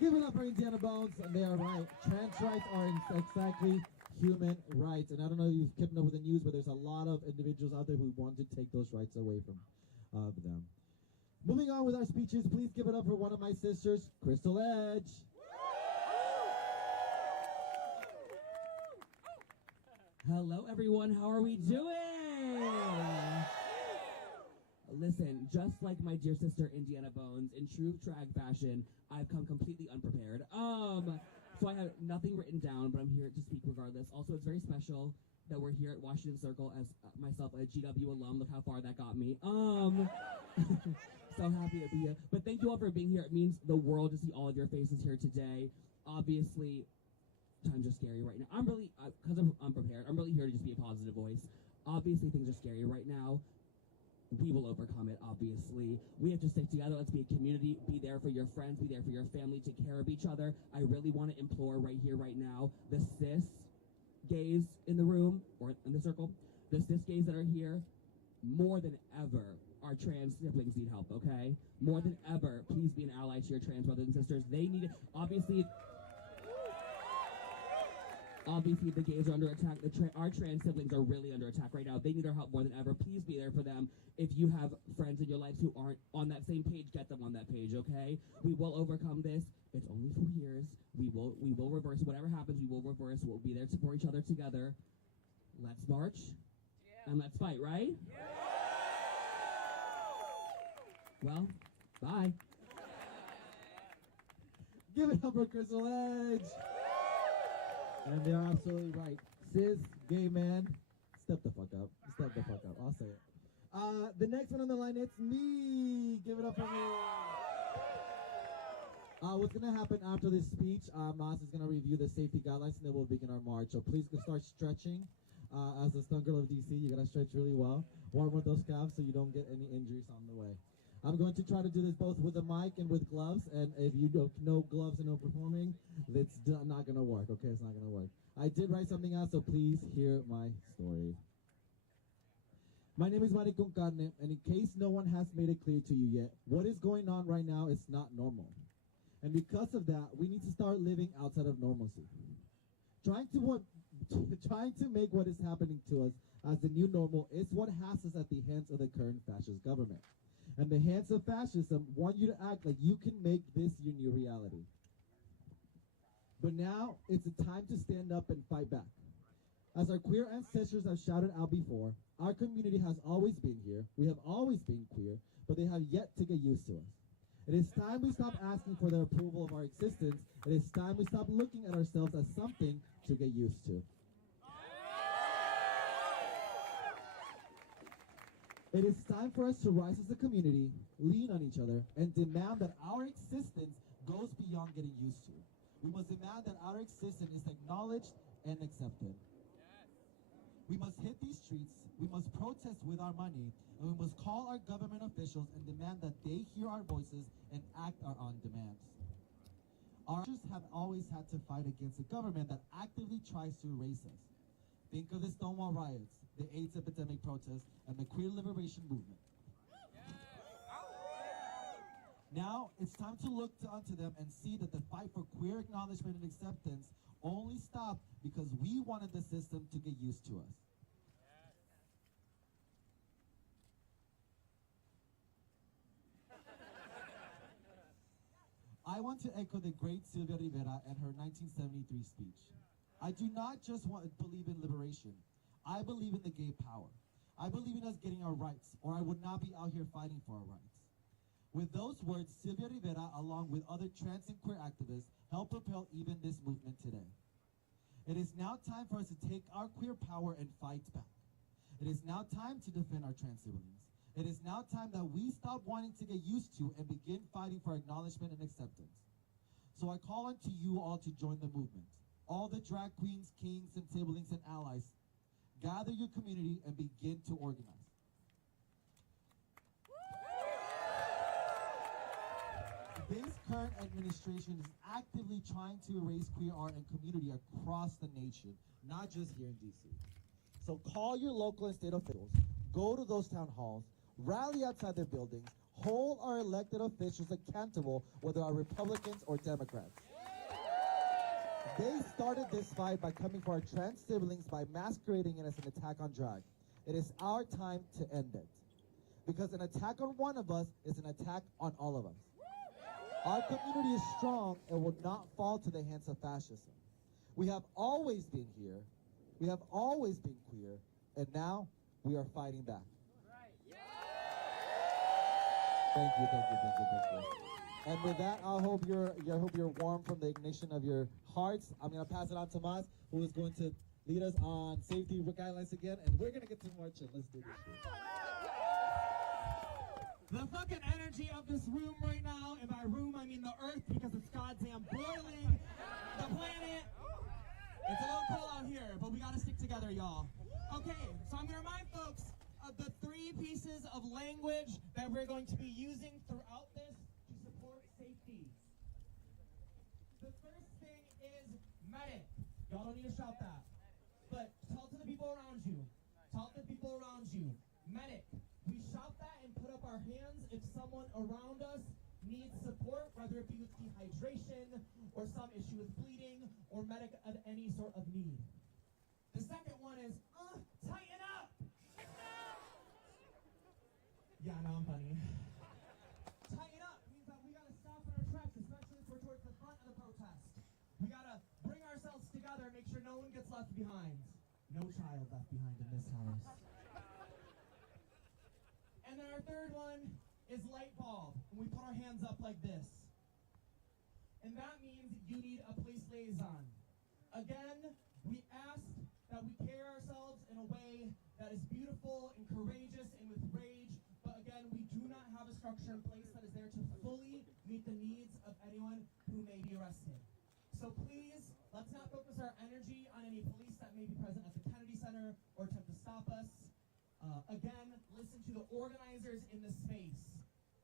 Give it up for Indiana Bones, and they are right. Trans rights are exactly human rights. And I don't know if you've kept up with the news, but there's a lot of individuals out there who want to take those rights away from them. Moving on with our speeches, please give it up for one of my sisters, Crystal Edge. Hello, everyone. How are we doing? Listen, just like my dear sister Indiana Bones, in true drag fashion, I've come completely unprepared. So I have nothing written down, but I'm here to speak regardless. Also, it's very special that we're here at Washington Circle as myself, a GW alum. Look how far that got me. So happy to be here. But thank you all for being here. It means the world to see all of your faces here today. Obviously, times are scary right now. I'm really, because I'm unprepared, I'm really here to just be a positive voice. Obviously, things are scary right now. We will overcome it, obviously. We have to stick together. Let's be a community. Be there for your friends. Be there for your family. Take care of each other. I really want to implore right here, right now, the cis gays in the room, or in the circle, the cis gays that are here, more than ever, our trans siblings need help, okay? More than ever, please be an ally to your trans brothers and sisters. They need it. Obviously, the gays are under attack. Our trans siblings are really under attack right now. They need our help more than ever. Please be there for them. If you have friends in your lives who aren't on that same page, get them on that page, okay? We will overcome this. It's only for years. We will reverse. Whatever happens, we will reverse. We'll be there for each other together. Let's march. And let's fight, right? Well, bye. Give it up for Crystal Edge. And they're absolutely right. Cis, gay man, step the fuck up. Step the fuck up. I'll say it. The next one on the line, it's me. Give it up for me. What's going to happen after this speech, Mas is going to review the safety guidelines and then we'll begin our march. So please go start stretching. As a stunt girl of DC, you got to stretch really well. Warm up those calves so you don't get any injuries on the way. I'm going to try to do this both with a mic and with gloves, and if you don't know gloves and no performing, it's not going to work, okay? It's not going to work. I did write something out, so please hear my story. My name is Maricon Carne, and in case no one has made it clear to you yet, what is going on right now is not normal. And because of that, we need to start living outside of normalcy. Trying to make what is happening to us as the new normal is what has us at the hands of the current fascist government. And the hands of fascism want you to act like you can make this your new reality. But now it's a time to stand up and fight back. As our queer ancestors have shouted out before, our community has always been here. We have always been queer, but they have yet to get used to us. It is time we stop asking for their approval of our existence. It is time we stop looking at ourselves as something to get used to. It is time for us to rise as a community, lean on each other, and demand that our existence goes beyond getting used to. We must demand that our existence is acknowledged and accepted. We must hit these streets, we must protest with our money, and we must call our government officials and demand that they hear our voices and act on demands. Our actors have always had to fight against a government that actively tries to erase us. Think of the Stonewall riots, the AIDS epidemic protests, and the queer liberation movement. Now, it's time to look onto them and see that the fight for queer acknowledgement and acceptance only stopped because we wanted the system to get used to us. I want to echo the great Sylvia Rivera and her 1973 speech. I do not just believe in liberation. I believe in the gay power. I believe in us getting our rights, or I would not be out here fighting for our rights. With those words, Sylvia Rivera, along with other trans and queer activists, helped propel even this movement today. It is now time for us to take our queer power and fight back. It is now time to defend our trans siblings. It is now time that we stop wanting to get used to and begin fighting for acknowledgement and acceptance. So I call on to you all to join the movement. All the drag queens, kings, and siblings and allies, gather your community and begin to organize. This current administration is actively trying to erase queer art and community across the nation, not just here in DC. So call your local and state officials, go to those town halls, rally outside their buildings, hold our elected officials accountable, whether are Republicans or Democrats. They started this fight by coming for our trans siblings by masquerading it as an attack on drag. It is our time to end it. Because an attack on one of us is an attack on all of us. Our community is strong and will not fall to the hands of fascism. We have always been here. We have always been queer. And now we are fighting back. Thank you, thank you, thank you, thank you. And with that, I hope you're warm from the ignition of your hearts. I'm going to pass it on to Mas, who is going to lead us on safety guidelines again, and we're going to get to marching. Let's do this shit. The fucking energy of this room right now, and by room I mean the earth because it's goddamn boiling. The planet. It's a little cold out here, but we gotta stick together, y'all. Okay, so I'm gonna remind folks of the 3 pieces of language that we're going to be using throughout this to support safety. The first thing is medic. Y'all don't need to shout that. But tell to the people around you. Tell the people around you. Medic. We shout that and put up our hands if someone around us needs support, whether it be with dehydration or some issue with bleeding or medic of any sort of need. The second one is, tighten up! Yeah, no, I'm funny. Tighten up means that we gotta stop in our tracks, especially if we're towards the front of the protest. We gotta bring ourselves together and make sure no one gets left behind. No child left behind in this house. And then our third one is light bulb. And we put our hands up like this. And that means you need a police liaison. Again, we ask that we carry ourselves in a way that is beautiful and courageous and with rage. But again, we do not have a structure in place that is there to fully meet the needs of anyone who may be arrested. So please, let's not focus our energy on any police that may be present at the Kennedy Center or attempt to stop us. Again, listen to the organizers in this space.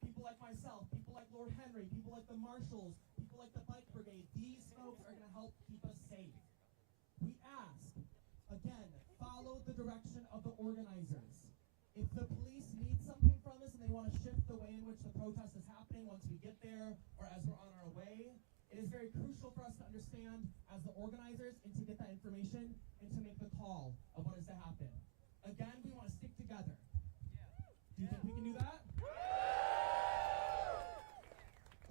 People like myself, people like Lord Henry, people like the Marshals, people like the Bike Brigade. These folks are going to help keep us safe. We ask, again, follow the direction of the organizers. If the police need something from us and they want to shift the way in which the protest is happening once we get there or as we're on our way, it is very crucial for us to understand as the organizers and to get that information and to make the call of what is to happen. Again, we want to stick together. Do you think we can do that?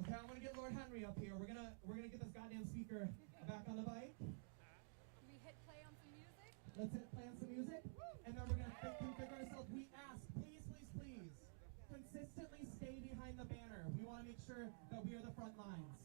Okay, I want to get Lord Henry up here. We're gonna get this goddamn speaker back on the bike. Can we hit play on some music? Let's hit play on some music, and then we're gonna configure ourselves. We ask, please, consistently stay behind the banner. We want to make sure that we are the front lines.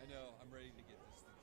I know, I'm ready to get this thing.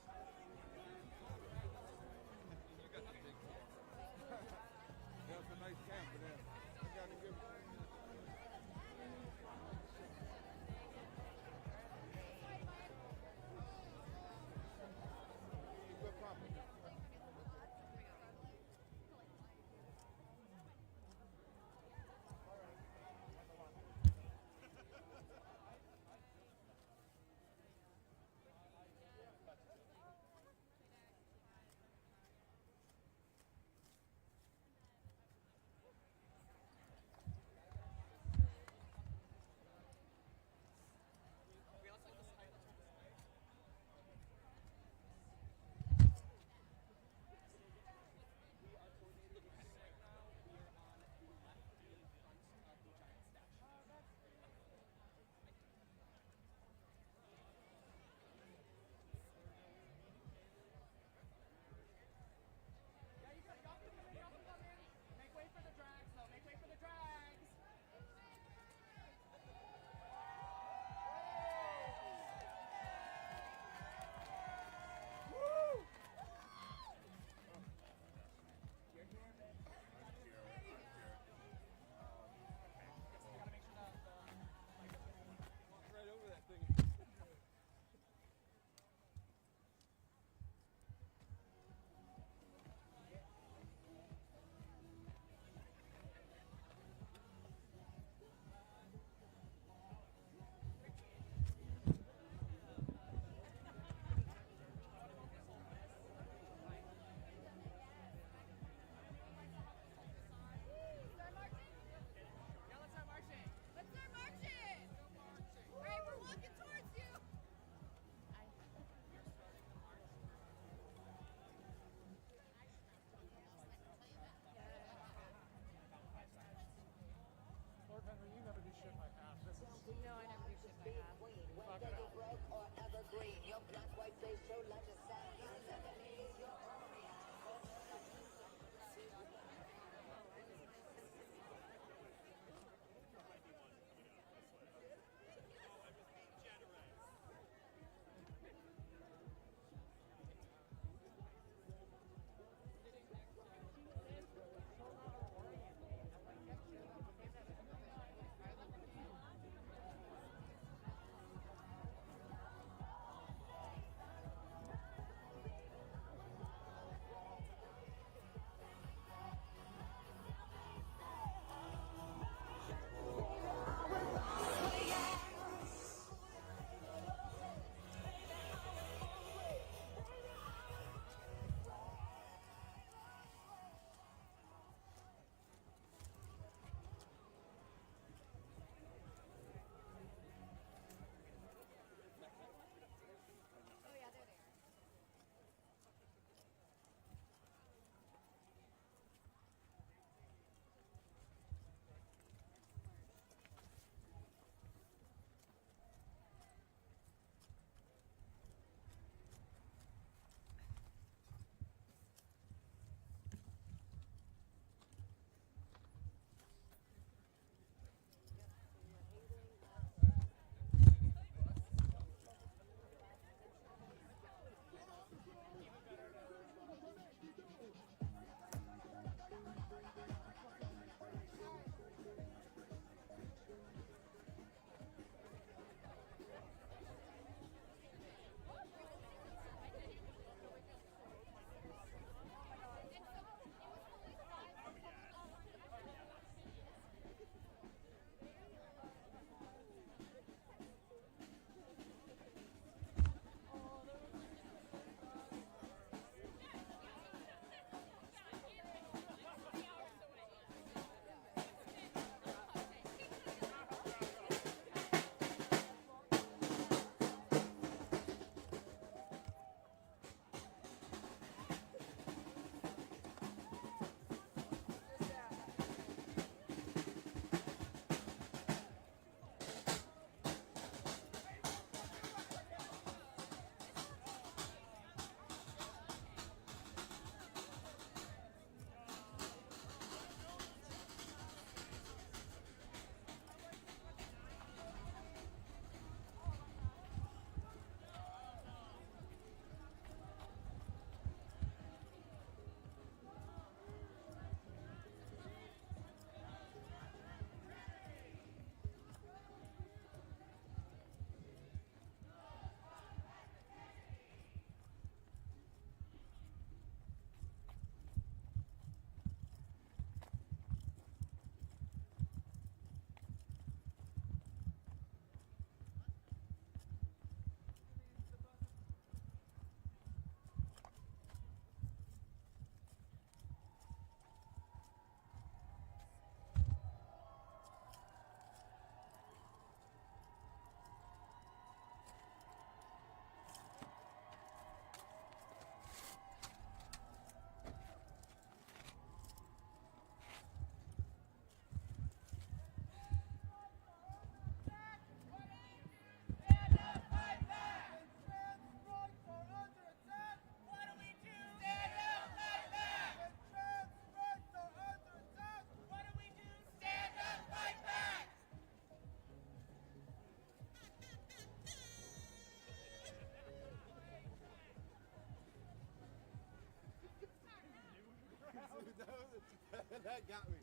That got me.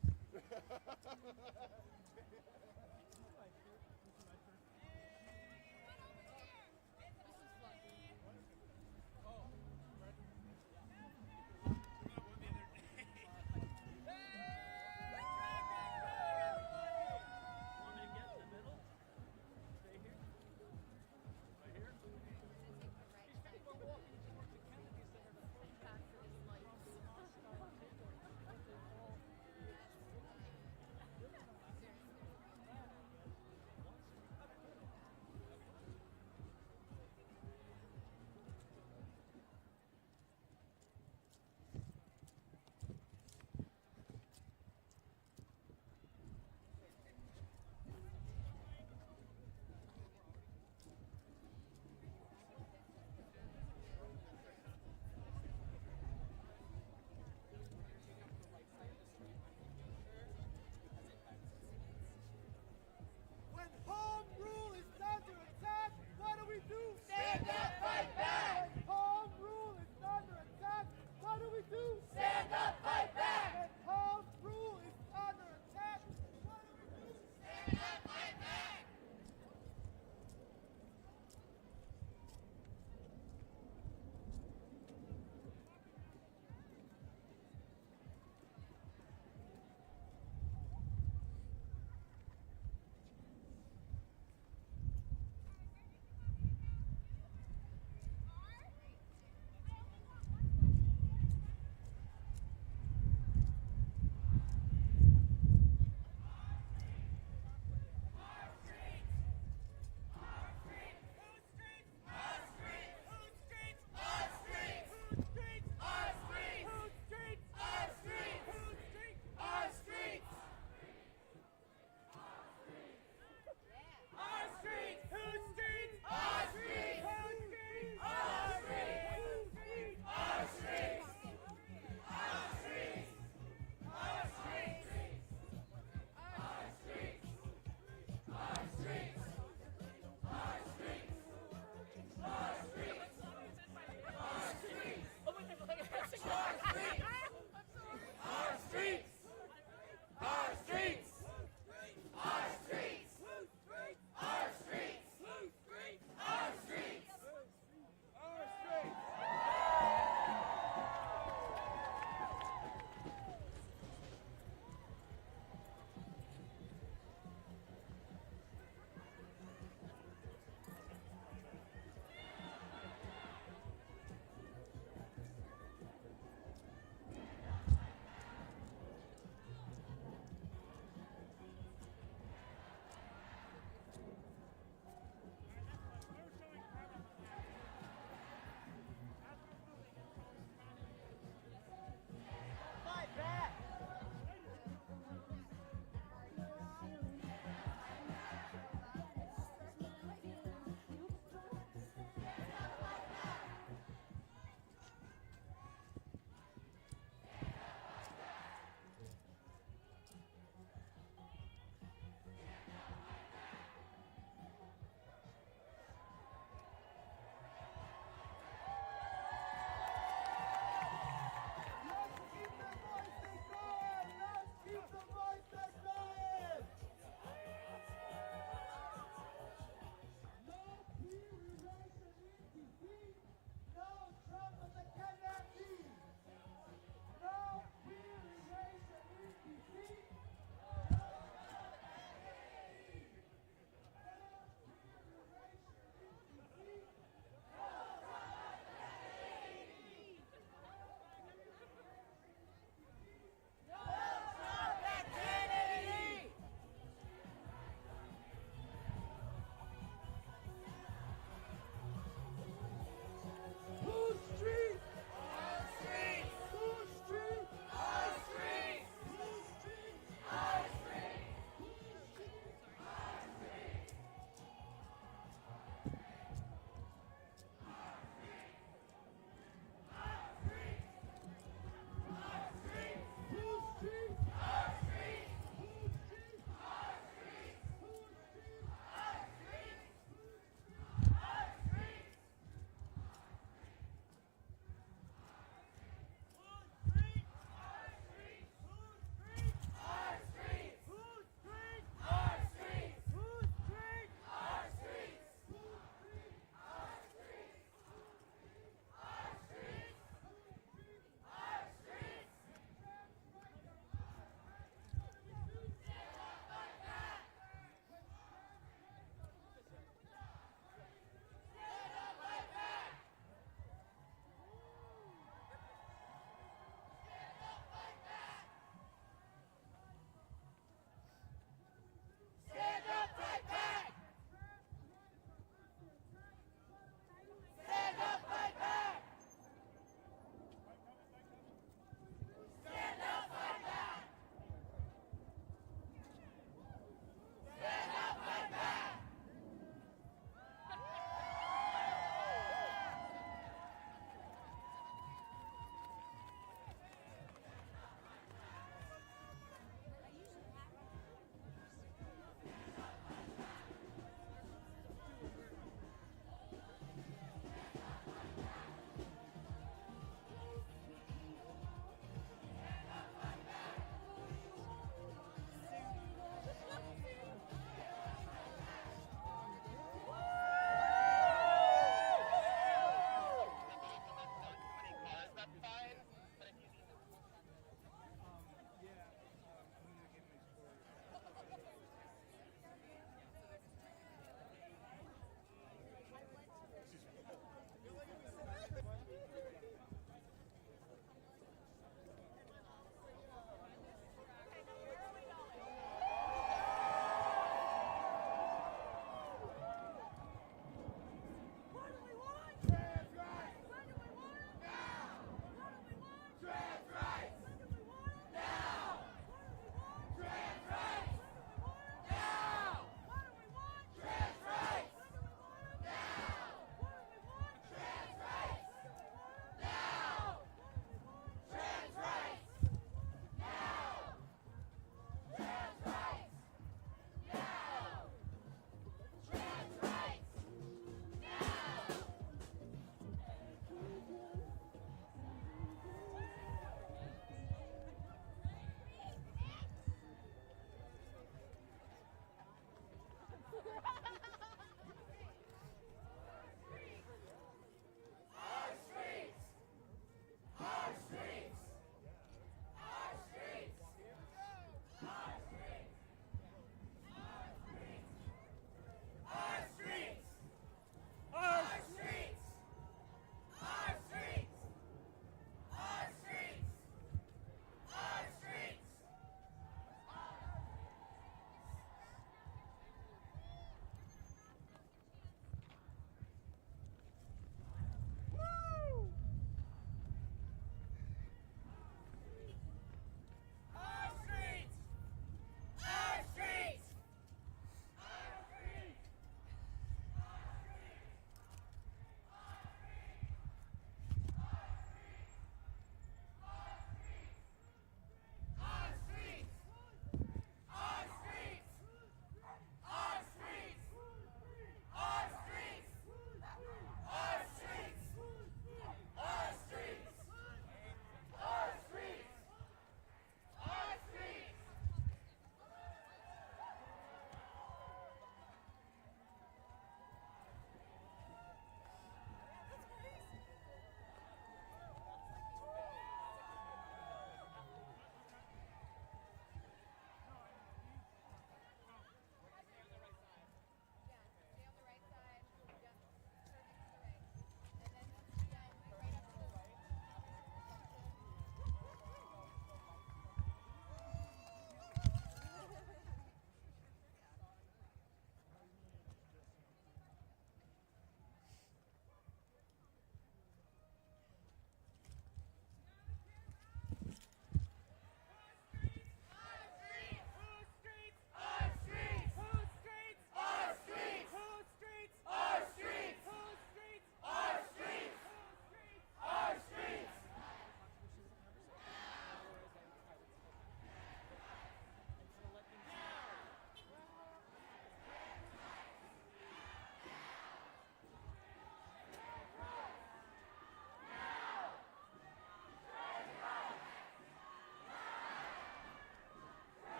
When home rule is under attack, what do we do? Stand up, fight back! When home rule is under attack, what do we do? Stand up, fight back! When home rule is under attack, what do we do? Stand up, fight back!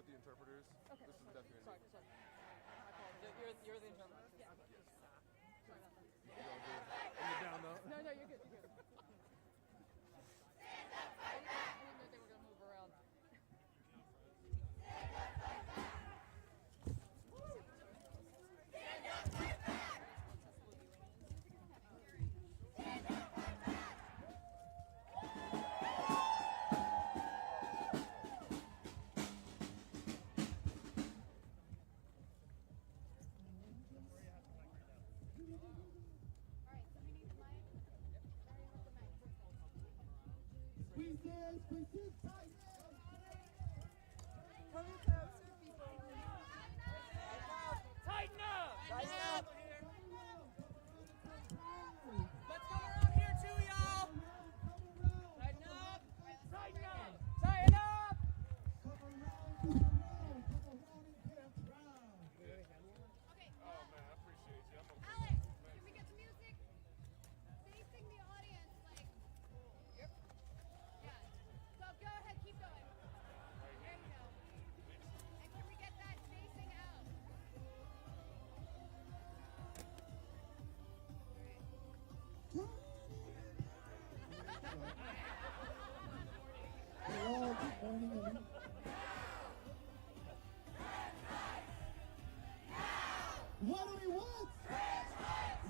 with the interpreters. Okay. This is definitely. Sorry. I apologize. You're the interpreter. Yeah. Sorry about that. You all good? You're down though. No, you're good. You're good. I didn't know they were gonna move around. Squeeze tight. Coming closer, people. Tighten up. Tighten up. Let's come around here too, y'all. Tighten up. Tighten up. Tighten up. Oh man, I appreciate you. Alex, can we get the music facing the audience? Like, yep. Yeah. So go ahead, keep going. There you go. And can we get that facing out? Hello, good morning. What do we want?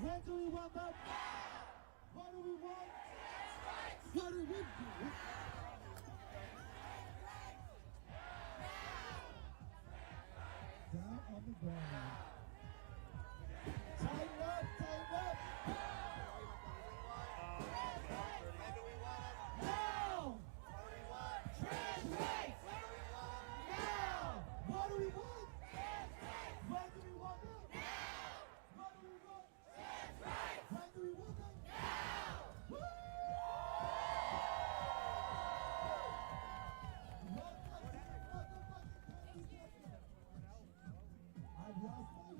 When do we want them? What do we want? What do we do? Down on the ground. Tighten up, tighten up. When do we want them? Now! What do we want? Trans rights! When do we want them? Now! What do we want? Trans rights! When do we want them? Now! What do we want? Trans rights! When do we want them? Now! Woo! I've lost my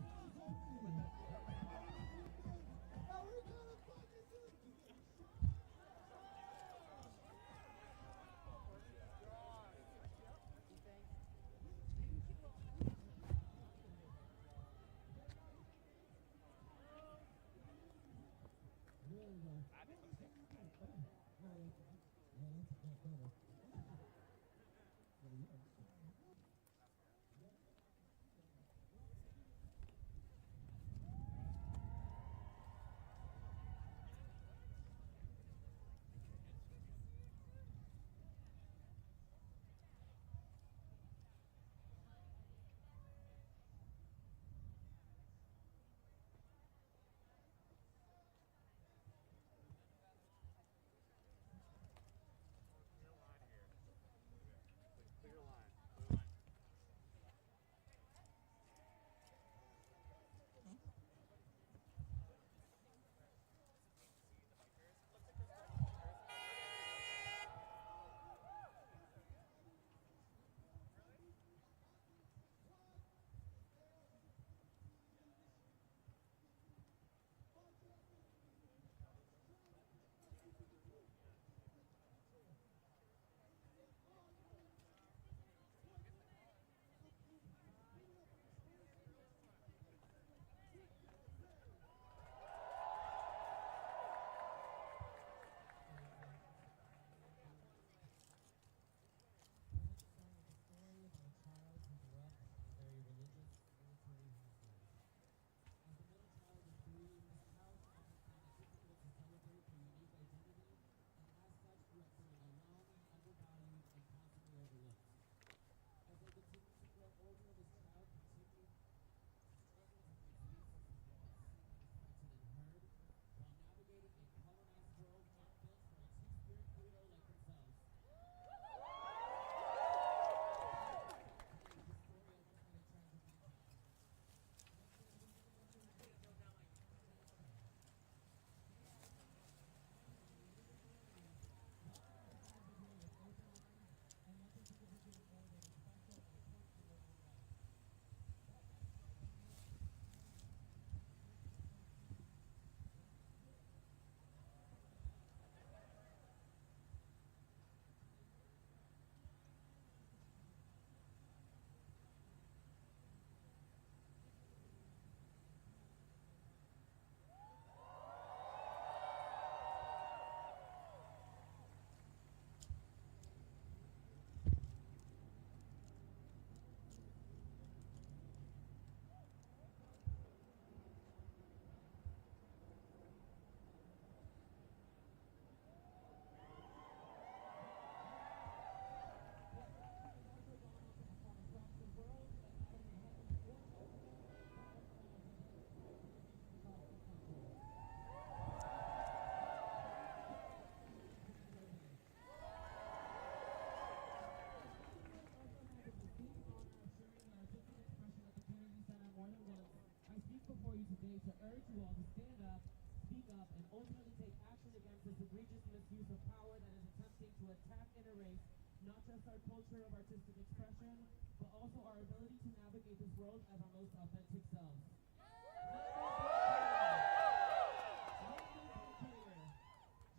today to urge you all to stand up, speak up, and ultimately take action against this egregious misuse of power that is attempting to attack and erase not just our culture of artistic expression, but also our ability to navigate this world as our most authentic selves.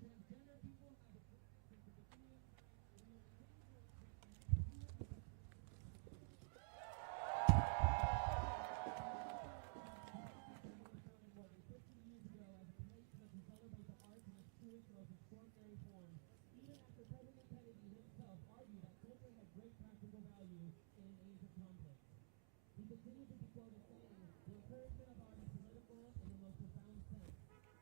Transgender people have the since the beginning of time, we are more than 50 years ago as a place meant to celebrate the arts in its truest, most extraordinary form. Even after President Kennedy himself argued that culture had great practical value in an age of conflict. He continued to be quoted saying, "The encouragement of art is political in the most profound sense,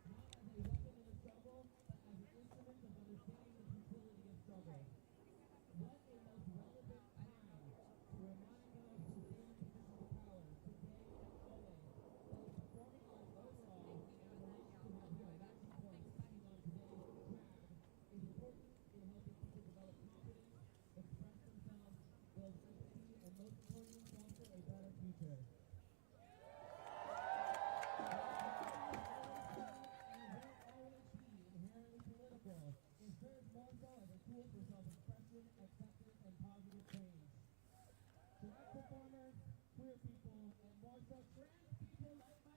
not as a weapon in a struggle, but as an instrument of understanding the futility of struggle." What a most relevant time to remind those who stand in positions of power, today and always, that the performing arts overall, and in relation to my real last point speaking on today, drag, is important in helping people develop confidence, express themselves, build empathy, and most importantly, foster a better future. Inherently political. It serves more so as a tool for self-expression, acceptance, and positive change. Drag performers, queer people, and more so trans people like